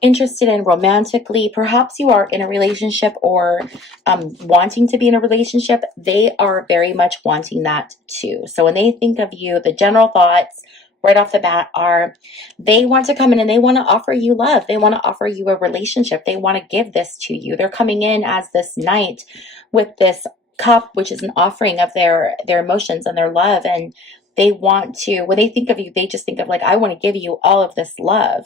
interested in romantically. Perhaps you are in a relationship or wanting to be in a relationship. They are very much wanting that too. So when they think of you, the general thoughts right off the bat are they want to come in and they want to offer you love. They want to offer you a relationship. They want to give this to you. They're coming in as this knight with this cup, which is an offering of their emotions and their love, and they want to, when they think of you, they just think of like, I want to give you all of this love.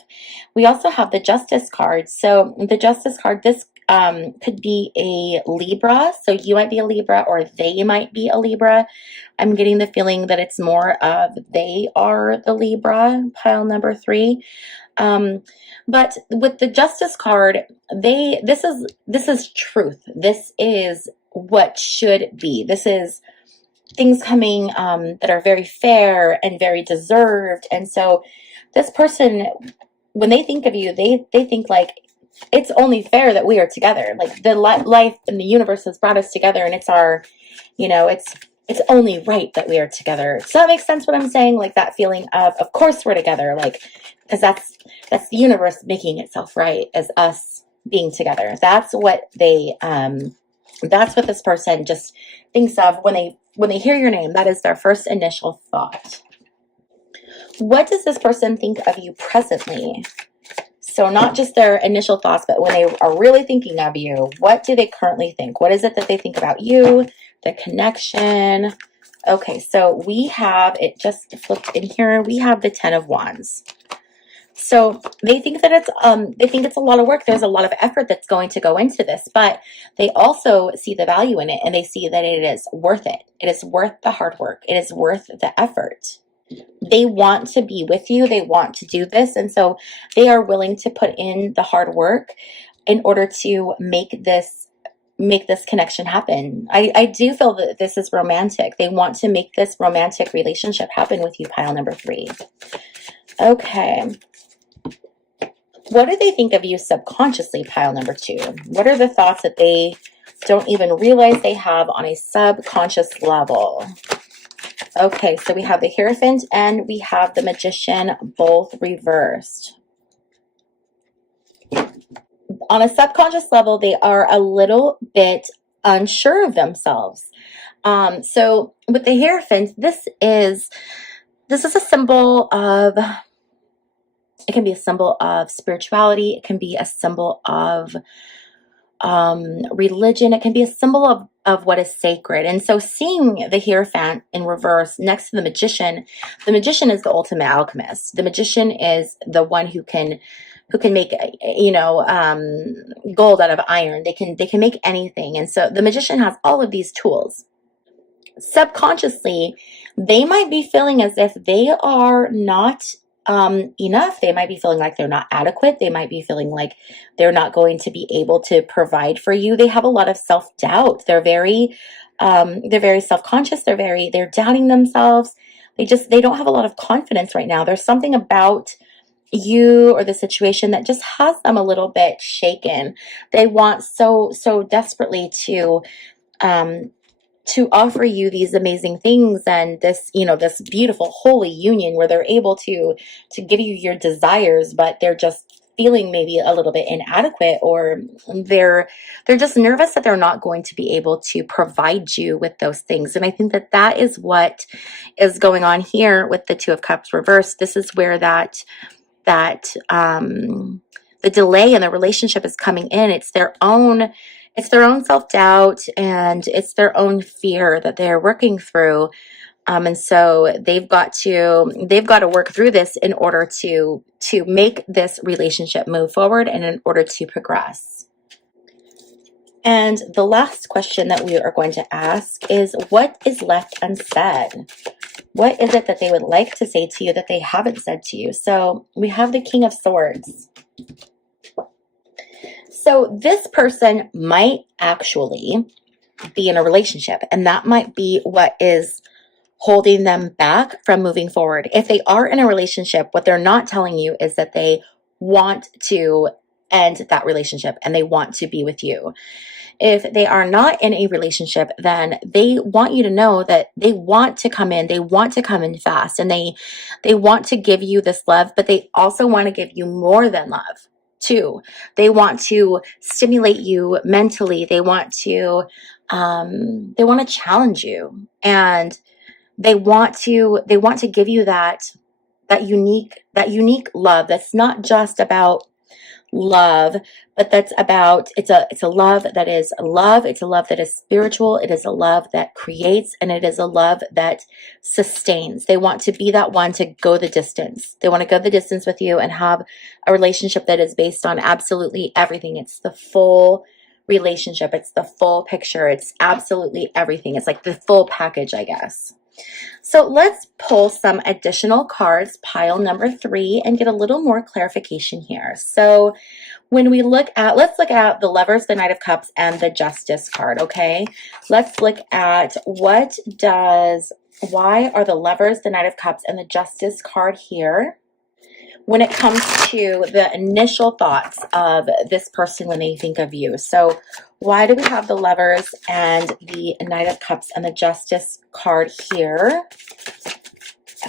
We also have the Justice card. So the Justice card, this could be a Libra. So you might be a Libra or they might be a Libra. I'm getting the feeling that it's more of they are the Libra, pile number 3. But with the Justice card, this is truth. This is what should be. This is things coming that are very fair and very deserved. And so this person, when they think of you, they think like, it's only fair that we are together. Like the life and the universe has brought us together, and it's our, it's only right that we are together. Does that make sense what I'm saying? Like that feeling of course we're together, like, because that's the universe making itself right as us being together. That's what this person just thinks of when they hear your name. That is their first initial thought. What does this person think of you presently? So not just their initial thoughts, but when they are really thinking of you, what do they currently think? What is it that they think about you? The connection. Okay, so we have, it just flipped in here, we have the 10 of Wands. So they think that it's a lot of work. There's a lot of effort that's going to go into this, but they also see the value in it, and they see that it is worth it. It is worth the hard work. It is worth the effort. They want to be with you. They want to do this. And so they are willing to put in the hard work in order to make this connection happen. I do feel that this is romantic. They want to make this romantic relationship happen with you, pile number 3. Okay. What do they think of you subconsciously, pile number 2? What are the thoughts that they don't even realize they have on a subconscious level? Okay, so we have the Hierophant and we have the Magician, both reversed. On a subconscious level, they are a little bit unsure of themselves. So with the Hierophant, this is a symbol of, it can be a symbol of spirituality. It can be a symbol of religion. It can be a symbol of what is sacred. And so seeing the Hierophant in reverse next to the magician is the ultimate alchemist. The magician is the one who can make, gold out of iron. They can make anything. And so the magician has all of these tools. Subconsciously, they might be feeling as if they are not enough. They might be feeling like they're not adequate. They might be feeling like they're not going to be able to provide for you. They have a lot of self-doubt. They're very self-conscious. They're doubting themselves. They don't have a lot of confidence right now. There's something about you or the situation that just has them a little bit shaken. They want so desperately to offer you these amazing things and this, this beautiful holy union where they're able to give you your desires, but they're just feeling maybe a little bit inadequate, or they're just nervous that they're not going to be able to provide you with those things. And I think that is what is going on here with the Two of Cups reversed. This is where the delay in the relationship is coming in. It's their own self-doubt, and it's their own fear that they're working through. And so they've got to work through this in order to make this relationship move forward and in order to progress. And the last question that we are going to ask is, what is left unsaid? What is it that they would like to say to you that they haven't said to you? So we have the King of Swords. So this person might actually be in a relationship, and that might be what is holding them back from moving forward. If they are in a relationship, what they're not telling you is that they want to end that relationship and they want to be with you. If they are not in a relationship, then they want you to know that they want to come in. They want to come in fast, and they want to give you this love, but they also want to give you more than love too. They want to stimulate you mentally. They want to challenge you, and they want to give you that unique love that's not just about love, but that's about, it's a love that is love. It's a love that is spiritual. It is a love that creates, and it is a love that sustains. They want to be that one to go the distance. They want to go the distance with you and have a relationship that is based on absolutely everything. It's the full relationship. It's the full picture. It's absolutely everything. It's like the full package, I guess. So let's pull some additional cards, pile number 3, and get a little more clarification here. So when we let's look at the Lovers, the Knight of Cups, and the Justice card, okay? Let's look at why are the Lovers, the Knight of Cups, and the Justice card here when it comes to the initial thoughts of this person when they think of you. So why do we have the Lovers and the Knight of Cups and the Justice card here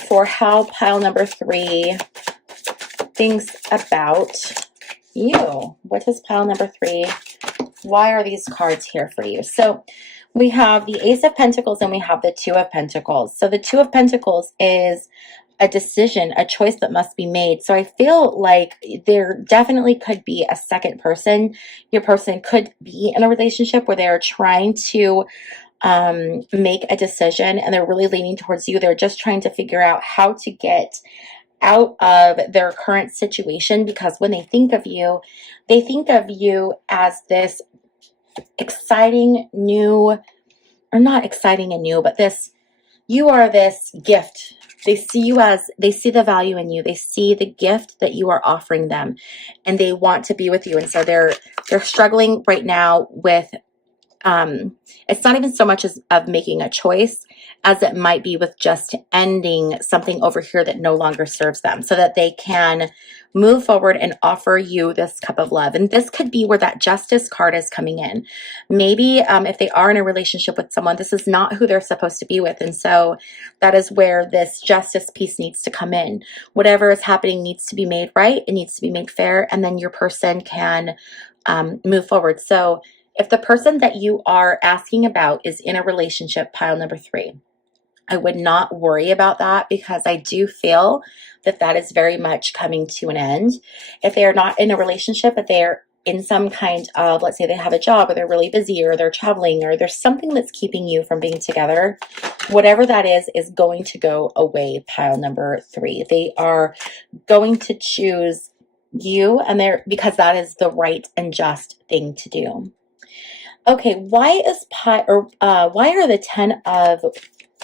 for how pile number 3 thinks about you? What is pile number 3? Why are these cards here for you? So we have the Ace of Pentacles and we have the Two of Pentacles. So the Two of Pentacles is a decision, a choice that must be made. So I feel like there definitely could be a second person. Your person could be in a relationship where they're trying to make a decision and they're really leaning towards you. They're just trying to figure out how to get out of their current situation, because when they think of you as this exciting new, or not exciting and new, but you are this gift. They see the value in you. They see the gift that you are offering them, and they want to be with you. And so they're struggling right now with, it's not even so much as of making a choice as it might be with just ending something over here that no longer serves them, so that they can move forward and offer you this cup of love. And this could be where that Justice card is coming in. Maybe if they are in a relationship with someone, this is not who they're supposed to be with. And so that is where this Justice piece needs to come in. Whatever is happening needs to be made right. It needs to be made fair. And then your person can move forward. So If the person that you are asking about is in a relationship, pile number 3, I would not worry about that, because I do feel that that is very much coming to an end. If they are not in a relationship, but they are in some kind of, let's say they have a job, or they're really busy, or they're traveling, or there's something that's keeping you from being together, whatever that is going to go away, pile number 3. They are going to choose you, and because that is the right and just thing to do. Okay, why are the 10 of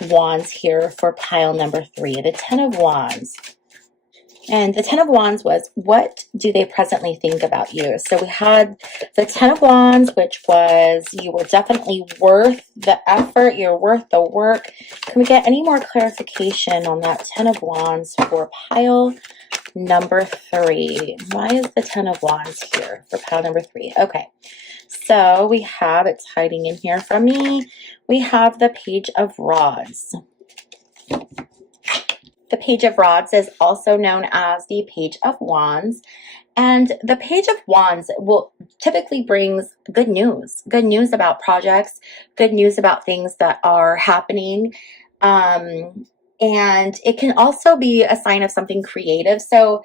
Wands here for pile number 3? The 10 of Wands. And the 10 of Wands was, what do they presently think about you? So we had the 10 of Wands, which was, you were definitely worth the effort, you're worth the work. Can we get any more clarification on that 10 of Wands for pile number 3? Why is the 10 of Wands here for pile number 3? Okay, so we have, it's hiding in here from me, we have the Page of Rods. The Page of Rods is also known as the Page of Wands. And the Page of Wands will typically brings good news about projects, good news about things that are happening. And it can also be a sign of something creative. So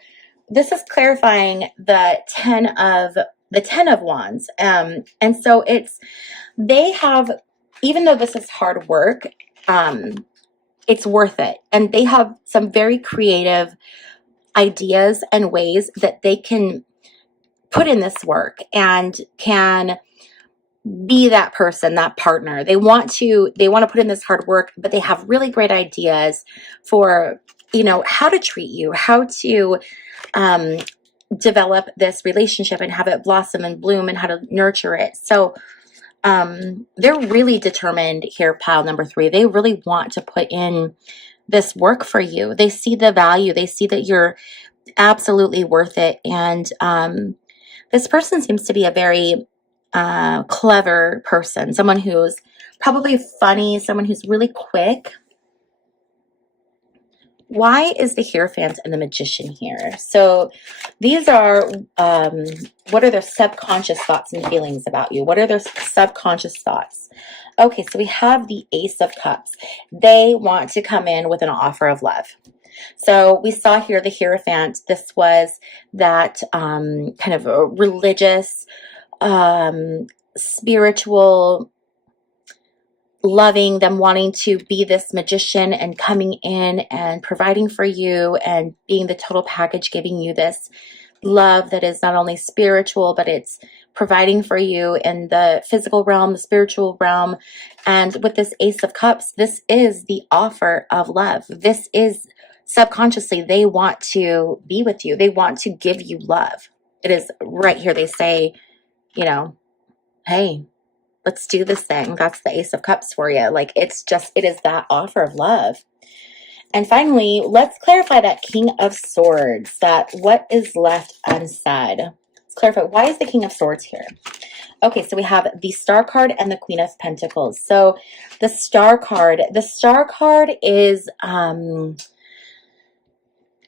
this is clarifying the 10 of Wands. And so they have, even though this is hard work, it's worth it. And they have some very creative ideas and ways that they can put in this work and can be that person, that partner. They want to put in this hard work, but they have really great ideas for, how to treat you, how to develop this relationship and have it blossom and bloom, and how to nurture it. So they're really determined here, pile number 3. They really want to put in this work for you. They see the value. They see that you're absolutely worth it. And this person seems to be a very clever person, someone who's probably funny, someone who's really quick. Why is the Hierophant and the Magician here? So these are, what are their subconscious thoughts and feelings about you? What are their subconscious thoughts? Okay, so we have the Ace of Cups. They want to come in with an offer of love. So we saw here the Hierophant. This was that kind of a religious, spiritual, loving, them wanting to be this magician and coming in and providing for you and being the total package, giving you this love that is not only spiritual, but it's providing for you in the physical realm, the spiritual realm. And with this Ace of Cups, this is the offer of love. This is subconsciously, they want to be with you. They want to give you love. It is right here. They say, hey, let's do this thing. That's the Ace of Cups for you. Like, it is that offer of love. And finally, let's clarify that King of Swords, that what is left unsaid. Let's clarify, why is the King of Swords here? Okay, so we have the Star card and the Queen of Pentacles. So the Star card is,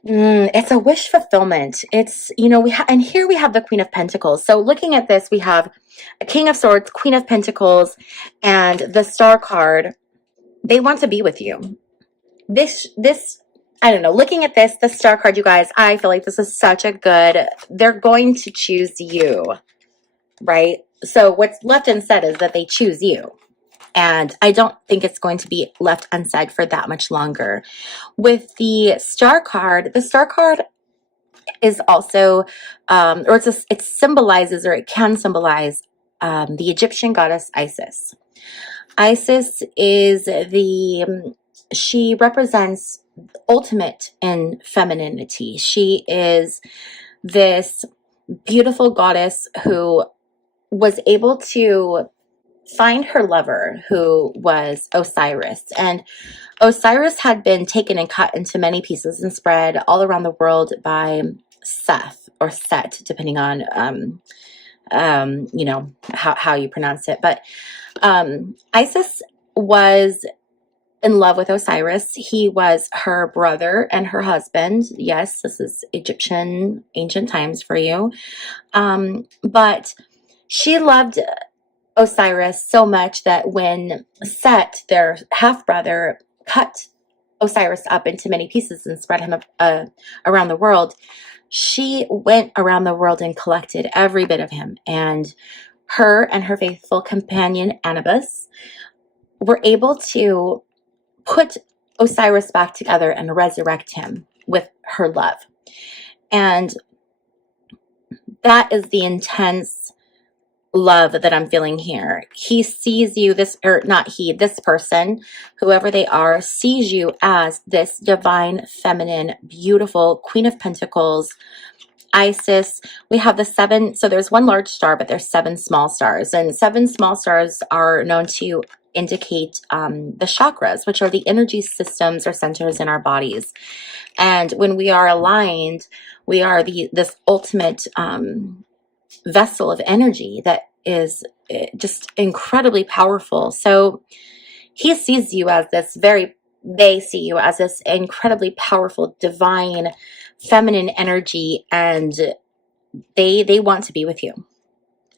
it's a wish fulfillment. It's, and here we have the Queen of Pentacles. So looking at this, we have a King of Swords, Queen of Pentacles, and the Star card. They want to be with you. This, I don't know, looking at this, the Star card, you guys, I feel like this is such a good, they're going to choose you, right? So what's left unsaid is that they choose you. And I don't think it's going to be left unsaid for that much longer. With the Star card is also, it symbolizes, or it can symbolize, the Egyptian goddess Isis. Isis is she represents ultimate in femininity. She is this beautiful goddess who was able to find her lover, who was Osiris. And Osiris had been taken and cut into many pieces and spread all around the world by Seth, or Set, depending on how you pronounce it. But Isis was in love with Osiris. He was her brother and her husband. Yes, this is Egyptian ancient times for you. But she loved Osiris so much that when Set, their half-brother, cut Osiris up into many pieces and spread him around the world, she went around the world and collected every bit of him. And her faithful companion, Anubis, were able to put Osiris back together and resurrect him with her love. And that is the intense love that I'm feeling here. He sees you, this person, whoever they are, sees you as this divine, feminine, beautiful Queen of Pentacles, Isis. We have the 7, so there's one large star, but there's 7 small stars, and 7 small stars are known to indicate the chakras, which are the energy systems or centers in our bodies. And when we are aligned, we are this ultimate vessel of energy that is just incredibly powerful. So he sees you as they see you as this incredibly powerful, divine, feminine energy, and they want to be with you.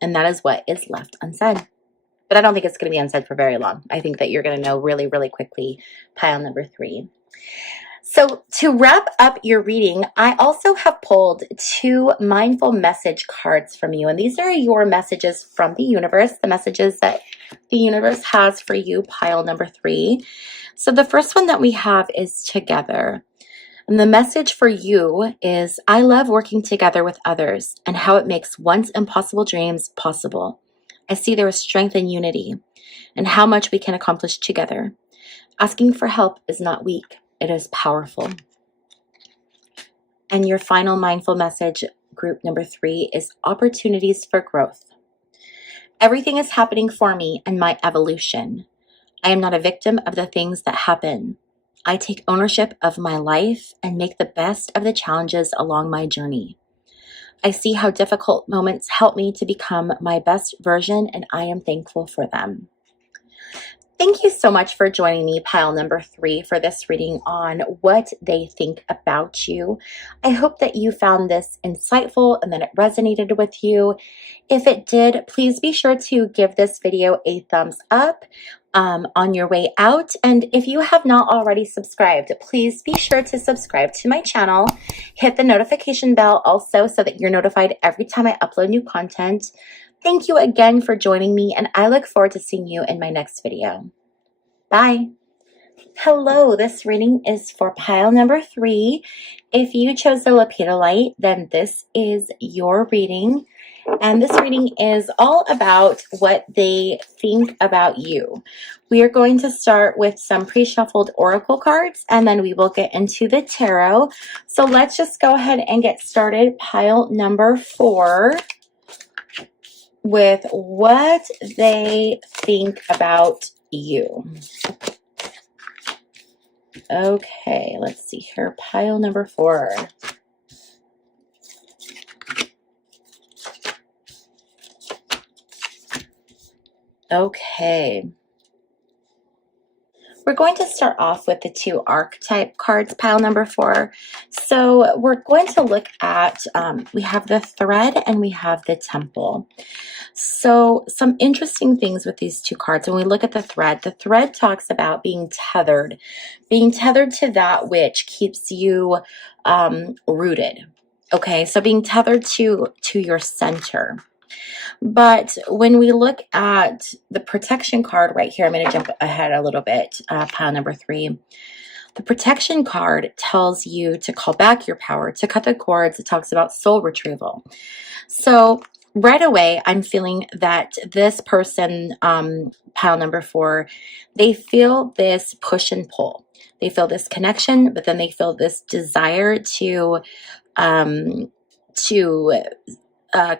And that is what is left unsaid. But I don't think it's going to be unsaid for very long. I think that you're going to know really, really quickly, pile number 3. So to wrap up your reading, I also have pulled 2 mindful message cards from you. And these are your messages from the universe, the messages that the universe has for you, pile number 3. So the first one that we have is together. And the message for you is, I love working together with others and how it makes once impossible dreams possible. I see there is strength in unity and how much we can accomplish together. Asking for help is not weak. It is powerful. And your final mindful message, group number 3, is opportunities for growth. Everything is happening for me and my evolution. I am not a victim of the things that happen. I take ownership of my life and make the best of the challenges along my journey. I see how difficult moments help me to become my best version, and I am thankful for them. Thank you so much for joining me, pile number 3, for this reading on what they think about you. I hope that you found this insightful and that it resonated with you. If it did, please be sure to give this video a thumbs up on your way out. And if you have not already subscribed, please be sure to subscribe to my channel. Hit the notification bell also so that you're notified every time I upload new content. Thank you again for joining me, and I look forward to seeing you in my next video. Bye. Hello, this reading is for pile number 3. If you chose the Lepidolite, then this is your reading. And this reading is all about what they think about you. We are going to start with some pre-shuffled oracle cards, and then we will get into the tarot. So let's just go ahead and get started. Pile number 4. With what they think about you. Okay, let's see here. Pile number 4. Okay. We're going to start off with the 2 archetype cards, pile number 4. So we're going to look at, we have the thread and we have the temple. So some interesting things with these 2 cards. When we look at the thread talks about being tethered to that which keeps you rooted. Okay, so being tethered to your center. But when we look at the protection card right here, I'm going to jump ahead a little bit, pile number 3. The protection card tells you to call back your power, to cut the cords. It talks about soul retrieval. So right away, I'm feeling that this person, pile number 4, they feel this push and pull. They feel this connection, but then they feel this desire to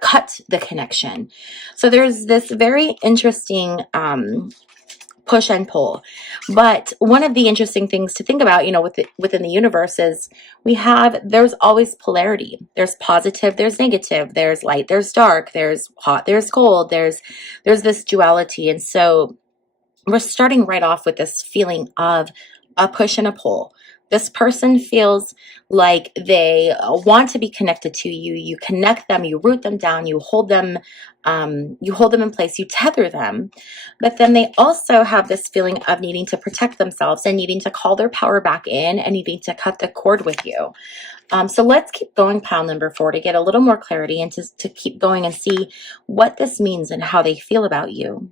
cut the connection. So there's this very interesting push and pull. But one of the interesting things to think about, within the universe is there's always polarity. There's positive, there's negative, there's light, there's dark, there's hot, there's cold, there's this duality. And so we're starting right off with this feeling of a push and a pull. This person feels like they want to be connected to you. You connect them, you root them down, you hold them in place, you tether them. But then they also have this feeling of needing to protect themselves and needing to call their power back in and needing to cut the cord with you. So let's keep going, pile number 4, to get a little more clarity and to keep going and see what this means and how they feel about you.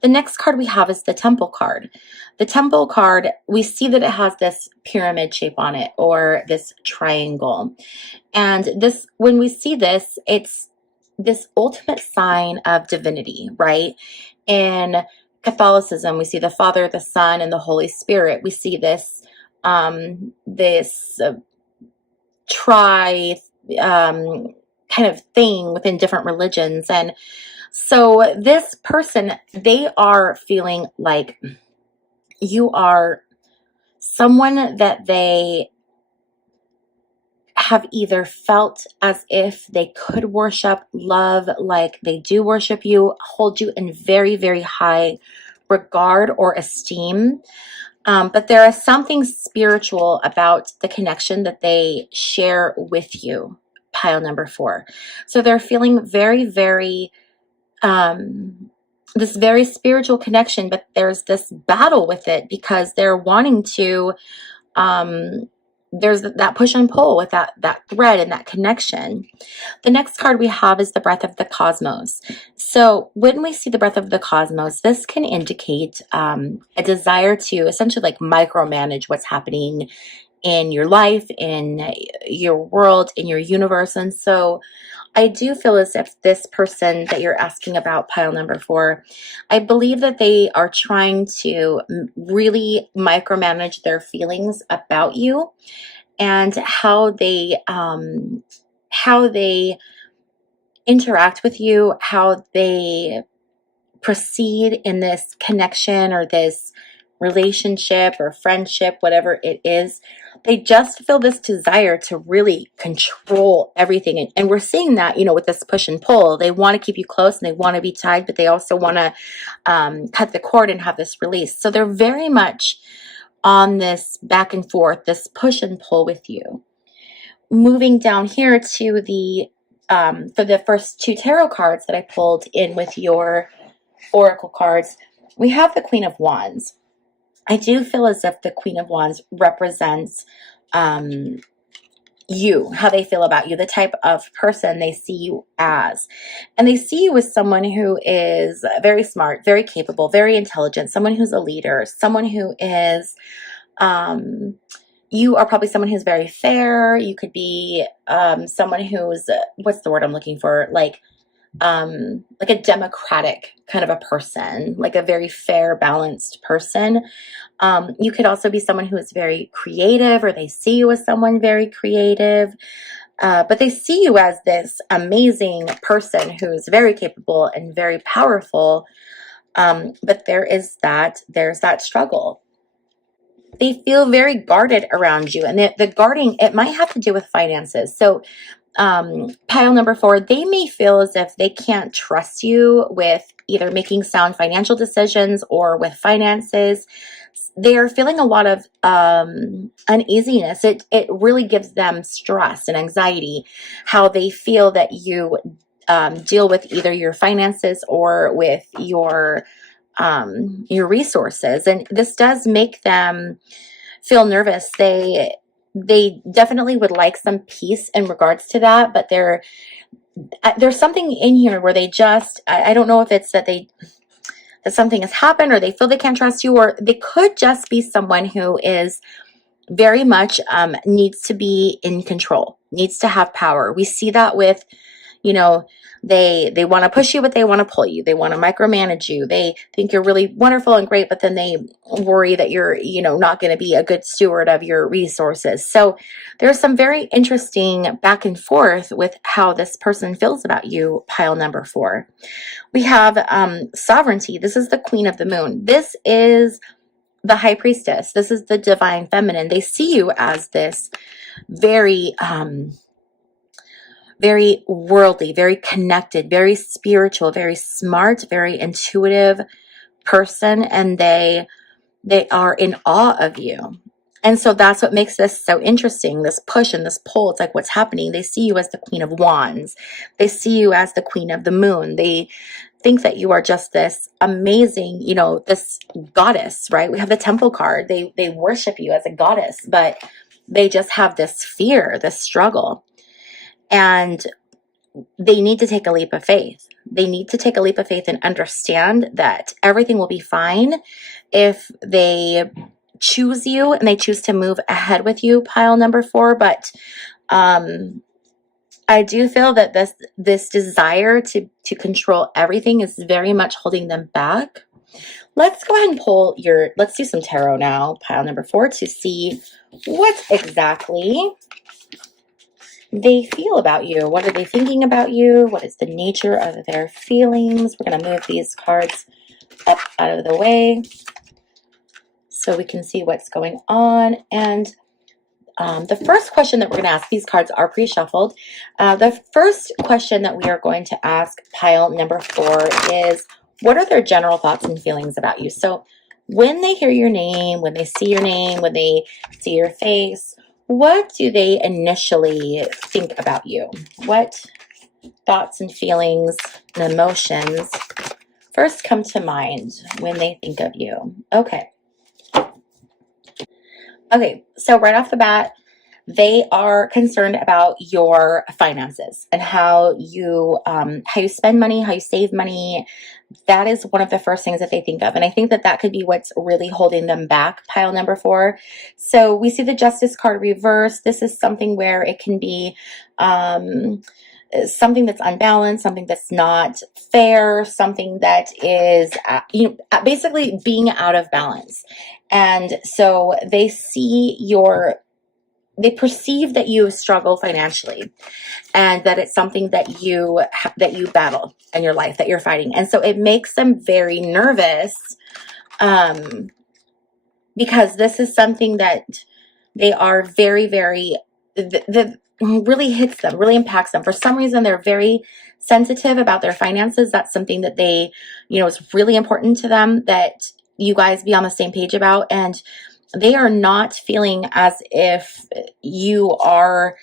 The next card we have is the Temple card. The Temple card, we see that it has this pyramid shape on it, or this triangle. And this, when we see this, it's this ultimate sign of divinity, right? In Catholicism, we see the Father, the Son, and the Holy Spirit. We see this kind of thing within different religions. And so this person, they are feeling like you are someone that they have either felt as if they could worship, love, like they do worship you, hold you in very, very high regard or esteem. But there is something spiritual about the connection that they share with you, pile number 4. So they're feeling very, very this very spiritual connection, but there's this battle with it because they're wanting to, there's that push and pull with that thread and that connection. The next card we have is the Breath of the Cosmos. So when we see the Breath of the Cosmos, this can indicate a desire to essentially like micromanage what's happening in your life, in your world, in your universe. And so I do feel as if this person that you're asking about, pile number 4, I believe that they are trying to really micromanage their feelings about you and how they interact with you, how they proceed in this connection or this relationship or friendship, whatever it is. They just feel this desire to really control everything. And we're seeing that, with this push and pull. They want to keep you close and they want to be tied, but they also want to cut the cord and have this release. So they're very much on this back and forth, this push and pull with you. Moving down here to the, for the first 2 tarot cards that I pulled in with your oracle cards, we have the Queen of Wands. I do feel as if the Queen of Wands represents you, how they feel about you, the type of person they see you as. And they see you as someone who is very smart, very capable, very intelligent, someone who's a leader, someone who is, you are probably someone who's very fair. You could be someone who's, what's the word I'm looking for? Like a democratic kind of a person, like a very fair, balanced person. You could also be someone who is very creative, or they see you as someone very creative, but they see you as this amazing person who's very capable and very powerful. But there's that struggle. They feel very guarded around you, and the guarding, it might have to do with finances. So pile number 4, they may feel as if they can't trust you with either making sound financial decisions or with finances. They are feeling a lot of uneasiness. It really gives them stress and anxiety, how they feel that you deal with either your finances or with your resources. And this does make them feel nervous. They definitely would like some peace in regards to that, but there's something in here where they just, I don't know if it's that something has happened, or they feel they can't trust you, or they could just be someone who is very much needs to be in control, needs to have power. We see that with, they want to push you, but they want to pull you. They want to micromanage you. They think you're really wonderful and great, but then they worry that you're, not going to be a good steward of your resources. So there's some very interesting back and forth with how this person feels about you, pile number 4. We have sovereignty. This is the Queen of the Moon. This is the High Priestess. This is the Divine Feminine. They see you as this very very worldly, very connected, very spiritual, very smart, very intuitive person, and they are in awe of you. And so that's what makes this so interesting, this push and this pull. It's like, what's happening? They see you as the Queen of Wands. They see you as the Queen of the Moon. They think that you are just this amazing, you know, this goddess, right? We have the Temple card. They worship you as a goddess, but they just have this fear, this struggle. And they need to take a leap of faith. They need to take a leap of faith and understand that everything will be fine if they choose you and they choose to move ahead with you, pile number 4. But I do feel that this desire to control everything is very much holding them back. Let's go ahead and pull let's do some tarot now, pile number 4, to see what exactly they feel about you. What are they thinking about you? What is the nature of their feelings? We're going to move these cards up out of the way so we can see what's going on. And the first question that we're going to ask, these cards are pre-shuffled. The first question that we are going to ask pile number 4 is, what are their general thoughts and feelings about you? So when they hear your name, when they see your name, when they see your face, what do they initially think about you? What thoughts and feelings and emotions first come to mind when they think of you? Okay. Okay, so right off the bat, they are concerned about your finances and how you spend money, how you save money. That is one of the first things that they think of. And I think that that could be what's really holding them back, pile number 4. So we see the Justice card reversed. This is something where it can be something that's unbalanced, something that's not fair, something that is basically being out of balance. And so they perceive that you struggle financially, and that it's something that you battle in your life, that you're fighting. And so it makes them very nervous, because this is something that they are very, very, that really hits them, really impacts them. For some reason, they're very sensitive about their finances. That's something that they, is really important to them, that you guys be on the same page about. And they are not feeling as if you are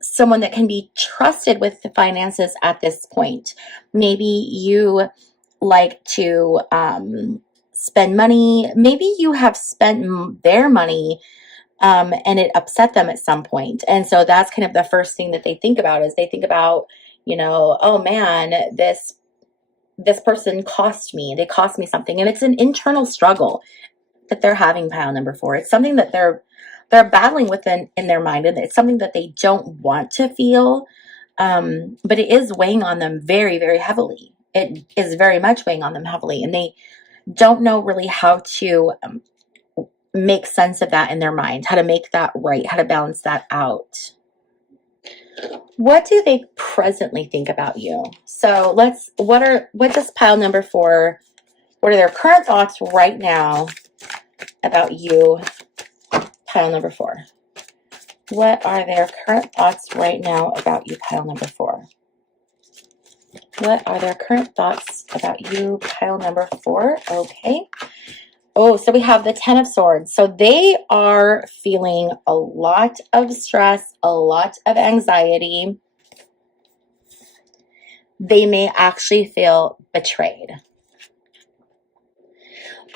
someone that can be trusted with the finances at this point. Maybe you like to spend money. Maybe you have spent their money and it upset them at some point. And so that's kind of the first thing that they think about, is they think about, oh man, this person they cost me something. And it's an internal struggle that they're having, pile number 4. It's something that they're battling within in their mind, and it's something that they don't want to feel, but it is weighing on them very, very heavily. It is very much weighing on them heavily, and they don't know really how to make sense of that in their mind, how to make that right, how to balance that out. What do they presently think about you? So what does pile number 4, what are their current thoughts right now about you, pile number 4? What are their current thoughts right now about you, pile number 4? What are their current thoughts about you, pile number 4? Okay. Oh, so we have the 10 of Swords. So they are feeling a lot of stress, a lot of anxiety. They may actually feel betrayed.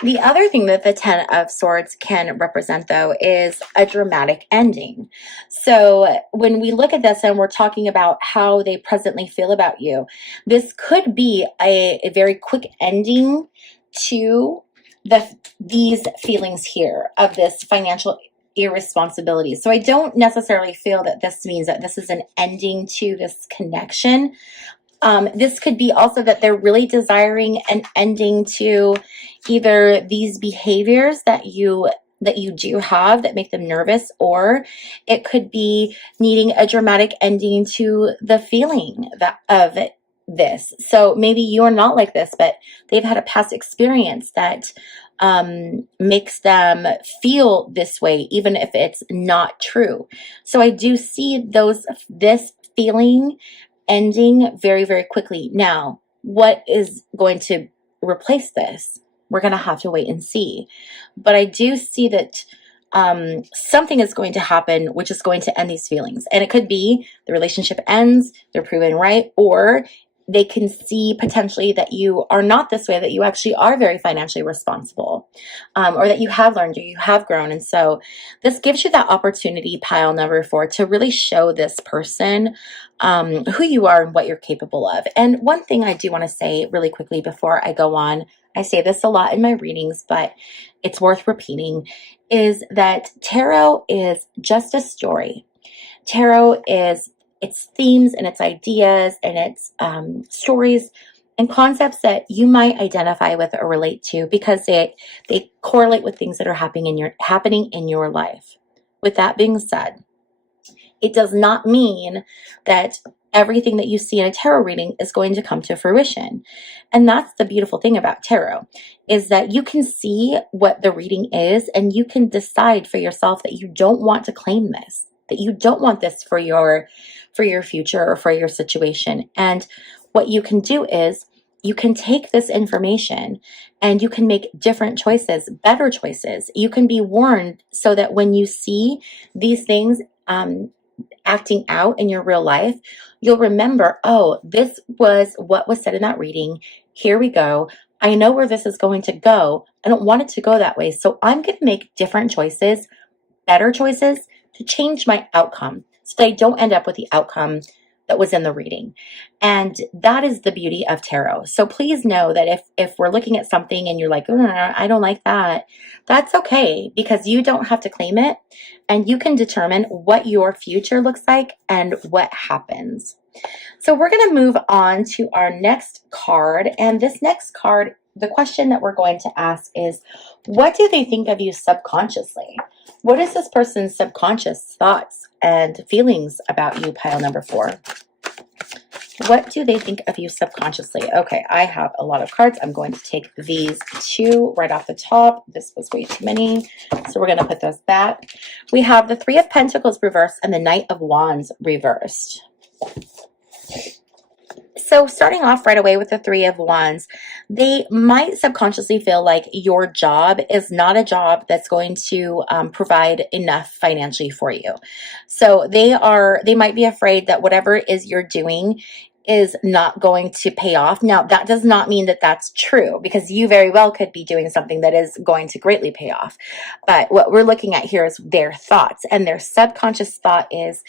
The other thing that the 10 of Swords can represent, though, is a dramatic ending. So when we look at this and we're talking about how they presently feel about you, this could be a very quick ending to these feelings here of this financial irresponsibility. So I don't necessarily feel that this means that this is an ending to this connection. This could be also that they're really desiring an ending to either these behaviors that you do have that make them nervous, or it could be needing a dramatic ending to the feeling of this. So maybe you're not like this, but they've had a past experience that makes them feel this way, even if it's not true. So I do see this feeling ending very, very quickly. Now, what is going to replace this? We're going to have to wait and see. But I do see that something is going to happen, which is going to end these feelings. And it could be the relationship ends, they're proven right, or they can see potentially that you are not this way, that you actually are very financially responsible, or that you have learned or you have grown. And so this gives you that opportunity, pile number 4, to really show this person who you are and what you're capable of. And one thing I do want to say really quickly before I go on, I say this a lot in my readings, but it's worth repeating, is that tarot is just a story. Tarot is its themes and its ideas and its stories and concepts that you might identify with or relate to because they correlate with things that are happening in your life. With that being said, it does not mean that everything that you see in a tarot reading is going to come to fruition. And that's the beautiful thing about tarot, is that you can see what the reading is and you can decide for yourself that you don't want to claim this, that you don't want this for your future or for your situation. And what you can do is you can take this information and you can make different choices, better choices. You can be warned so that when you see these things acting out in your real life, you'll remember, oh, this was what was said in that reading. Here we go. I know where this is going to go. I don't want it to go that way. So I'm going to make different choices, better choices to change my outcome so that I don't end up with the outcome that was in the reading. And that is the beauty of tarot. So please know that if we're looking at something and you're like, I don't like that, that's okay, because you don't have to claim it and you can determine what your future looks like and what happens. So we're going to move on to our next card. And this next card, the question that we're going to ask is, what do they think of you subconsciously? What is this person's subconscious thoughts and feelings about you, pile number 4? What do they think of you subconsciously? Okay, I have a lot of cards. I'm going to take these 2 right off the top. This was way too many, so we're going to put those back. We have the 3 of Pentacles reversed and the Knight of Wands reversed. So starting off right away with the 3 of Wands, they might subconsciously feel like your job is not a job that's going to provide enough financially for you. So they might be afraid that whatever it is you're doing is not going to pay off. Now, that does not mean that that's true, because you very well could be doing something that is going to greatly pay off. But what we're looking at here is their thoughts, and their subconscious thought is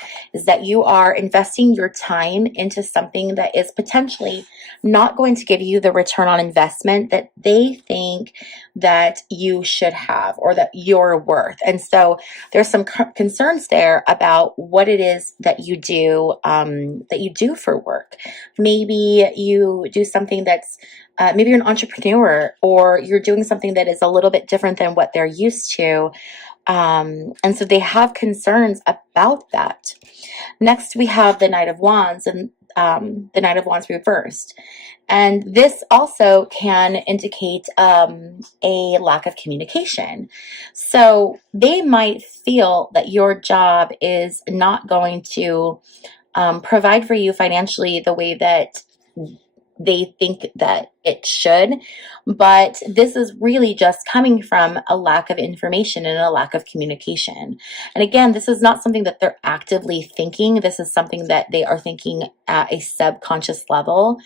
that you are investing your time into something that is potentially not going to give you the return on investment that they think that you should have or that you're worth. And so there's some concerns there about what it is that you do for work. Maybe you do something that's maybe you're an entrepreneur, or you're doing something that is a little bit different than what they're used to. And so they have concerns about that. Next, we have the Knight of Wands and the Knight of Wands reversed. And this also can indicate a lack of communication. So they might feel that your job is not going to provide for you financially the way that they think that it should, but this is really just coming from a lack of information and a lack of communication. And again, this is not something that they're actively thinking. This is something that they are thinking at a subconscious level.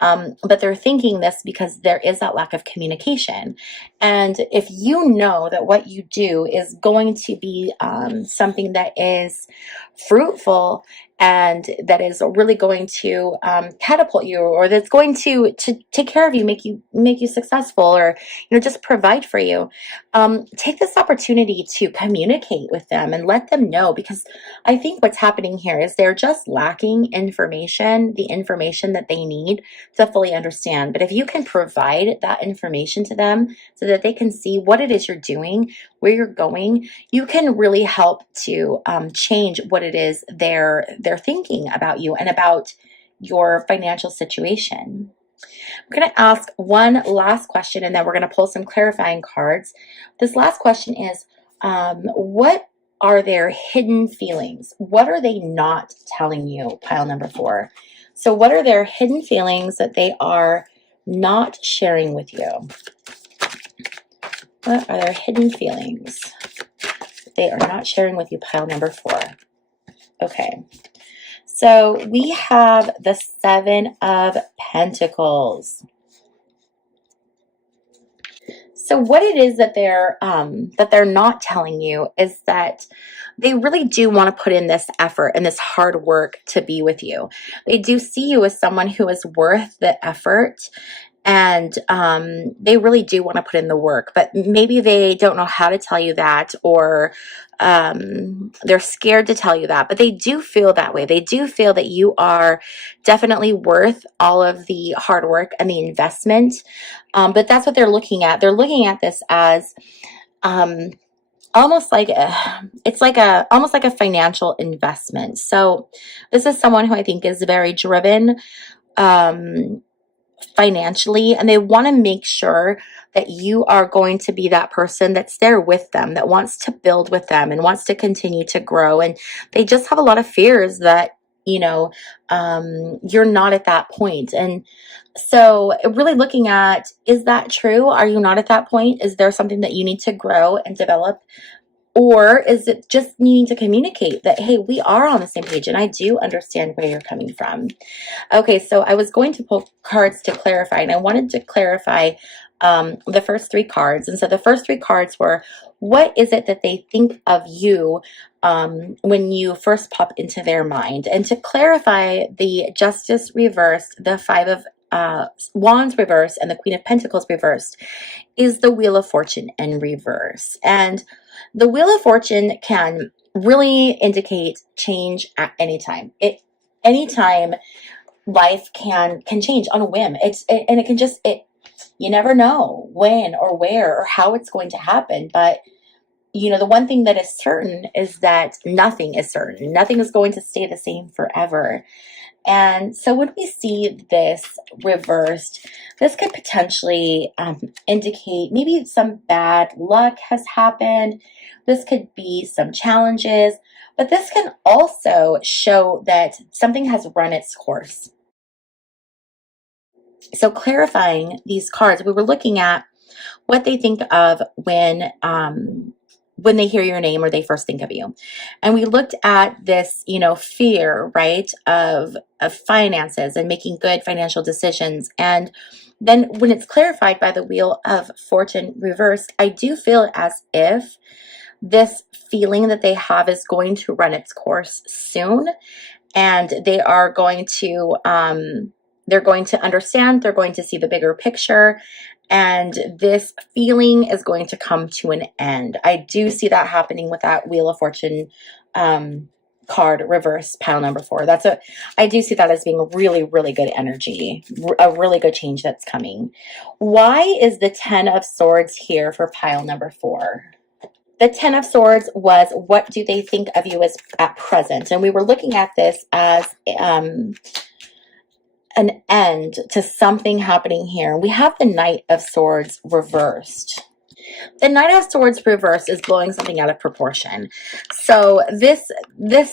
But they're thinking this because there is that lack of communication. And if you know that what you do is going to be something that is fruitful and that is really going to catapult you, or that's going to take care of you, make you successful, or just provide for you, take this opportunity to communicate with them and let them know, because I think what's happening here is they're just lacking information, the information that they need to fully understand. But if you can provide that information to them so that they can see what it is you're doing, where you're going, you can really help to change what it is they're thinking about you and about your financial situation. I'm going to ask one last question, and then we're going to pull some clarifying cards. This last question is, what are their hidden feelings? What are they not telling you, pile number 4? So what are their hidden feelings that they are not sharing with you? What are their hidden feelings they are not sharing with you, pile number 4? Okay. So we have the 7 of Pentacles. So what it is that they're not telling you is that they really do want to put in this effort and this hard work to be with you. They do see you as someone who is worth the effort, and they really do want to put in the work, but maybe they don't know how to tell you that, or they're scared to tell you that, but they do feel that way. They do feel that you are definitely worth all of the hard work and the investment. But that's what they're looking at. They're looking at this as almost like almost like a financial investment. So this is someone who I think is very driven financially, and they want to make sure that you are going to be that person that's there with them, that wants to build with them and wants to continue to grow. And they just have a lot of fears that, you're not at that point. And so really looking at, is that true? Are you not at that point? Is there something that you need to grow and develop? Or is it just needing to communicate that, hey, we are on the same page and I do understand where you're coming from? Okay, so I was going to pull cards to clarify, and I wanted to clarify the first 3 cards. And so the first 3 cards were, what is it that they think of you when you first pop into their mind? And to clarify, the Justice reversed, the 5 of Wands reversed, and the Queen of Pentacles reversed is the Wheel of Fortune in reverse. And the Wheel of Fortune can really indicate change at any time. Anytime life can change on a whim. And it can just, you never know when or where or how it's going to happen. But the one thing that is certain is that nothing is certain. Nothing is going to stay the same forever. And so when we see this reversed, this could potentially indicate maybe some bad luck has happened. This could be some challenges, but this can also show that something has run its course. So clarifying these cards, we were looking at what they think of when they hear your name or they first think of you. And we looked at this, fear, right, of finances and making good financial decisions. And then when it's clarified by the Wheel of Fortune reversed, I do feel as if this feeling that they have is going to run its course soon. And they are going to understand, they're going to see the bigger picture, and this feeling is going to come to an end. I do see that happening with that Wheel of Fortune card reverse, pile number 4. I do see that as being really, really good energy, a really good change that's coming. Why is the 10 of Swords here for pile number 4? The 10 of Swords was, what do they think of you as at present? And we were looking at this as an end to something happening here. We have the Knight of Swords reversed. The Knight of Swords reverse is blowing something out of proportion. So this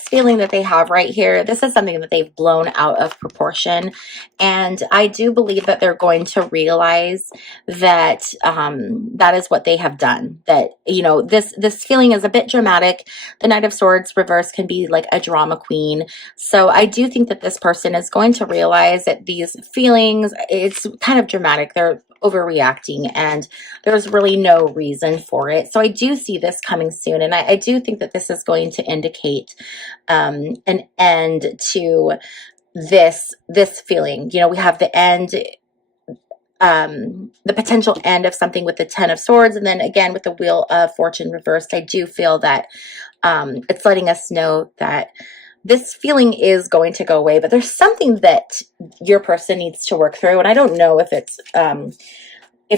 feeling that they have right here, this is something that they've blown out of proportion. And I do believe that they're going to realize that that is what they have done. That, this feeling is a bit dramatic. The Knight of Swords reverse can be like a drama queen. So I do think that this person is going to realize that these feelings, it's kind of dramatic. They're overreacting and there's really no reason for it. So I do see this coming soon, and I do think that this is going to indicate an end to this feeling. We have the end, the potential end of something with the 10 of Swords, and then again with the Wheel of Fortune reversed. I do feel that it's letting us know that this feeling is going to go away, but there's something that your person needs to work through. And I don't know if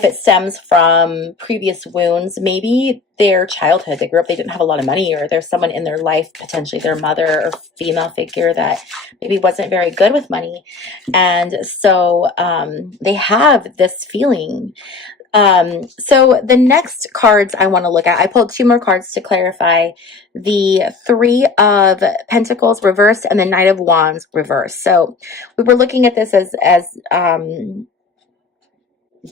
it stems from previous wounds, maybe their childhood. They grew up, they didn't have a lot of money, or there's someone in their life, potentially their mother or female figure, that maybe wasn't very good with money. And so they have this feeling. So the next cards I want to look at, I pulled 2 more cards to clarify: the 3 of Pentacles reversed and the Knight of Wands reversed. So we were looking at this as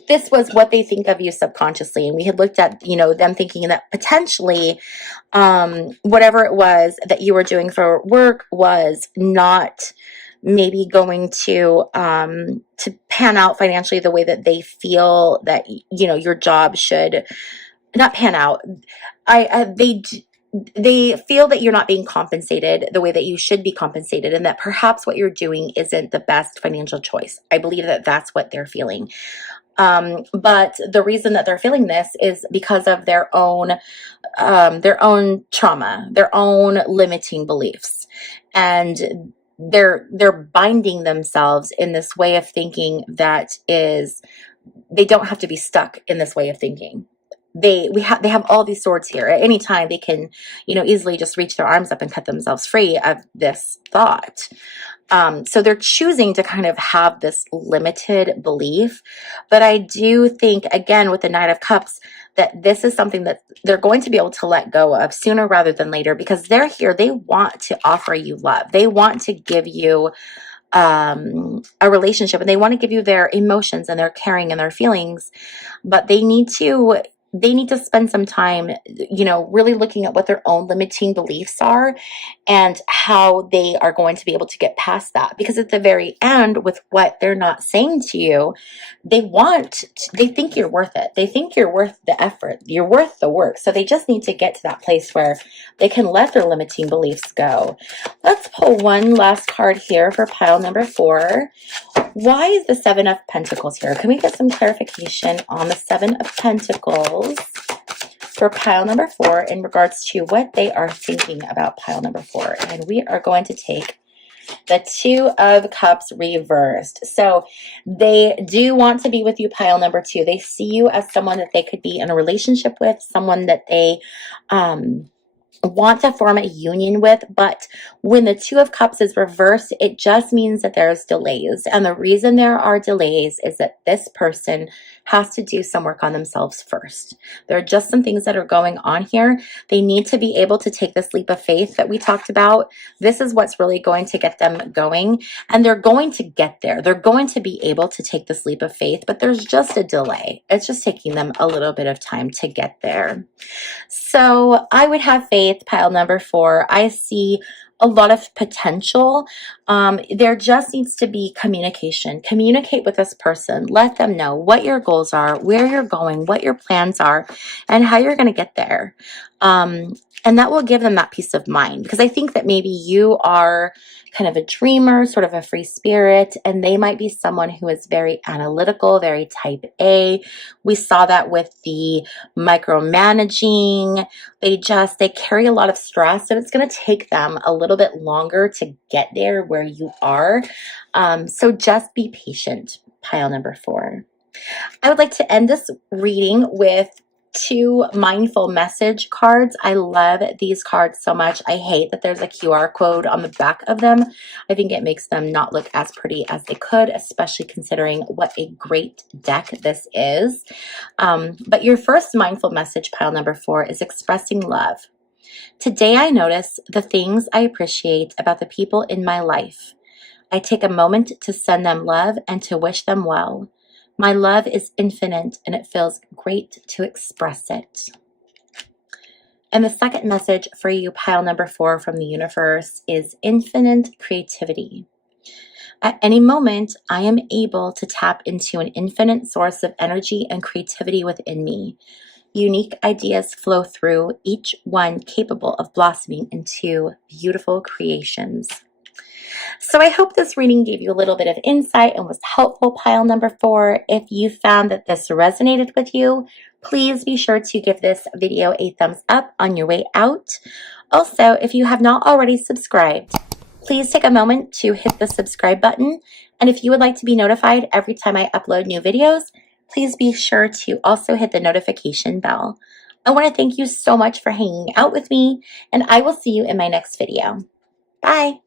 this was what they think of you subconsciously. And we had looked at, them thinking that potentially whatever it was that you were doing for work was not maybe going to pan out financially the way that they feel that, your job should not pan out. They feel that you're not being compensated the way that you should be compensated, and that perhaps what you're doing isn't the best financial choice. I believe that that's what they're feeling. But the reason that they're feeling this is because of their own trauma, their own limiting beliefs, and they're binding themselves in this way of thinking that is, they don't have to be stuck in this way of thinking. They have all these swords here. At any time they can, easily just reach their arms up and cut themselves free of this thought. So they're choosing to kind of have this limited belief. But I do think, again, with the Knight of Cups, that this is something that they're going to be able to let go of sooner rather than later, because they're here. They want to offer you love. They want to give you a relationship, and they want to give you their emotions and their caring and their feelings, but they need to spend some time, really looking at what their own limiting beliefs are and how they are going to be able to get past that. Because at the very end, with what they're not saying to you, they think you're worth it. They think you're worth the effort. You're worth the work. So they just need to get to that place where they can let their limiting beliefs go. Let's pull one last card here for pile number 4. Why is the 7 of Pentacles here? Can we get some clarification on the 7 of Pentacles for pile number 4 in regards to what they are thinking about pile number 4? And we are going to take the 2 of Cups reversed. So they do want to be with you, pile number 2. They see you as someone that they could be in a relationship with, someone that they want to form a union with. But when the 2 of Cups is reversed, it just means that there's delays. And the reason there are delays is that this person has to do some work on themselves first. There are just some things that are going on here. They need to be able to take this leap of faith that we talked about. This is what's really going to get them going. And they're going to get there. They're going to be able to take this leap of faith, but there's just a delay. It's just taking them a little bit of time to get there. So I would have faith, pile number 4. I see a lot of potential. There just needs to be communication. Communicate with this person. Let them know what your goals are, where you're going, what your plans are, and how you're going to get there. And that will give them that peace of mind, because I think that maybe you are kind of a dreamer, sort of a free spirit, and they might be someone who is very analytical, very type A. We saw that with the micromanaging. They carry a lot of stress, so it's going to take them a little bit longer to get there where you are. So just be patient, pile number 4. I would like to end this reading with 2 mindful message cards. I love these cards so much. I hate that there's a QR code on the back of them. I think it makes them not look as pretty as they could, especially considering what a great deck this is. But your first mindful message, pile number 4, is expressing love. Today I notice the things I appreciate about the people in my life. I take a moment to send them love and to wish them well. My love is infinite, and it feels great to express it. And the second message for you, pile number 4, from the universe is infinite creativity. At any moment, I am able to tap into an infinite source of energy and creativity within me. Unique ideas flow through, each one capable of blossoming into beautiful creations. So I hope this reading gave you a little bit of insight and was helpful, pile number 4. If you found that this resonated with you, please be sure to give this video a thumbs up on your way out. Also, if you have not already subscribed, please take a moment to hit the subscribe button. And if you would like to be notified every time I upload new videos, please be sure to also hit the notification bell. I want to thank you so much for hanging out with me, and I will see you in my next video. Bye.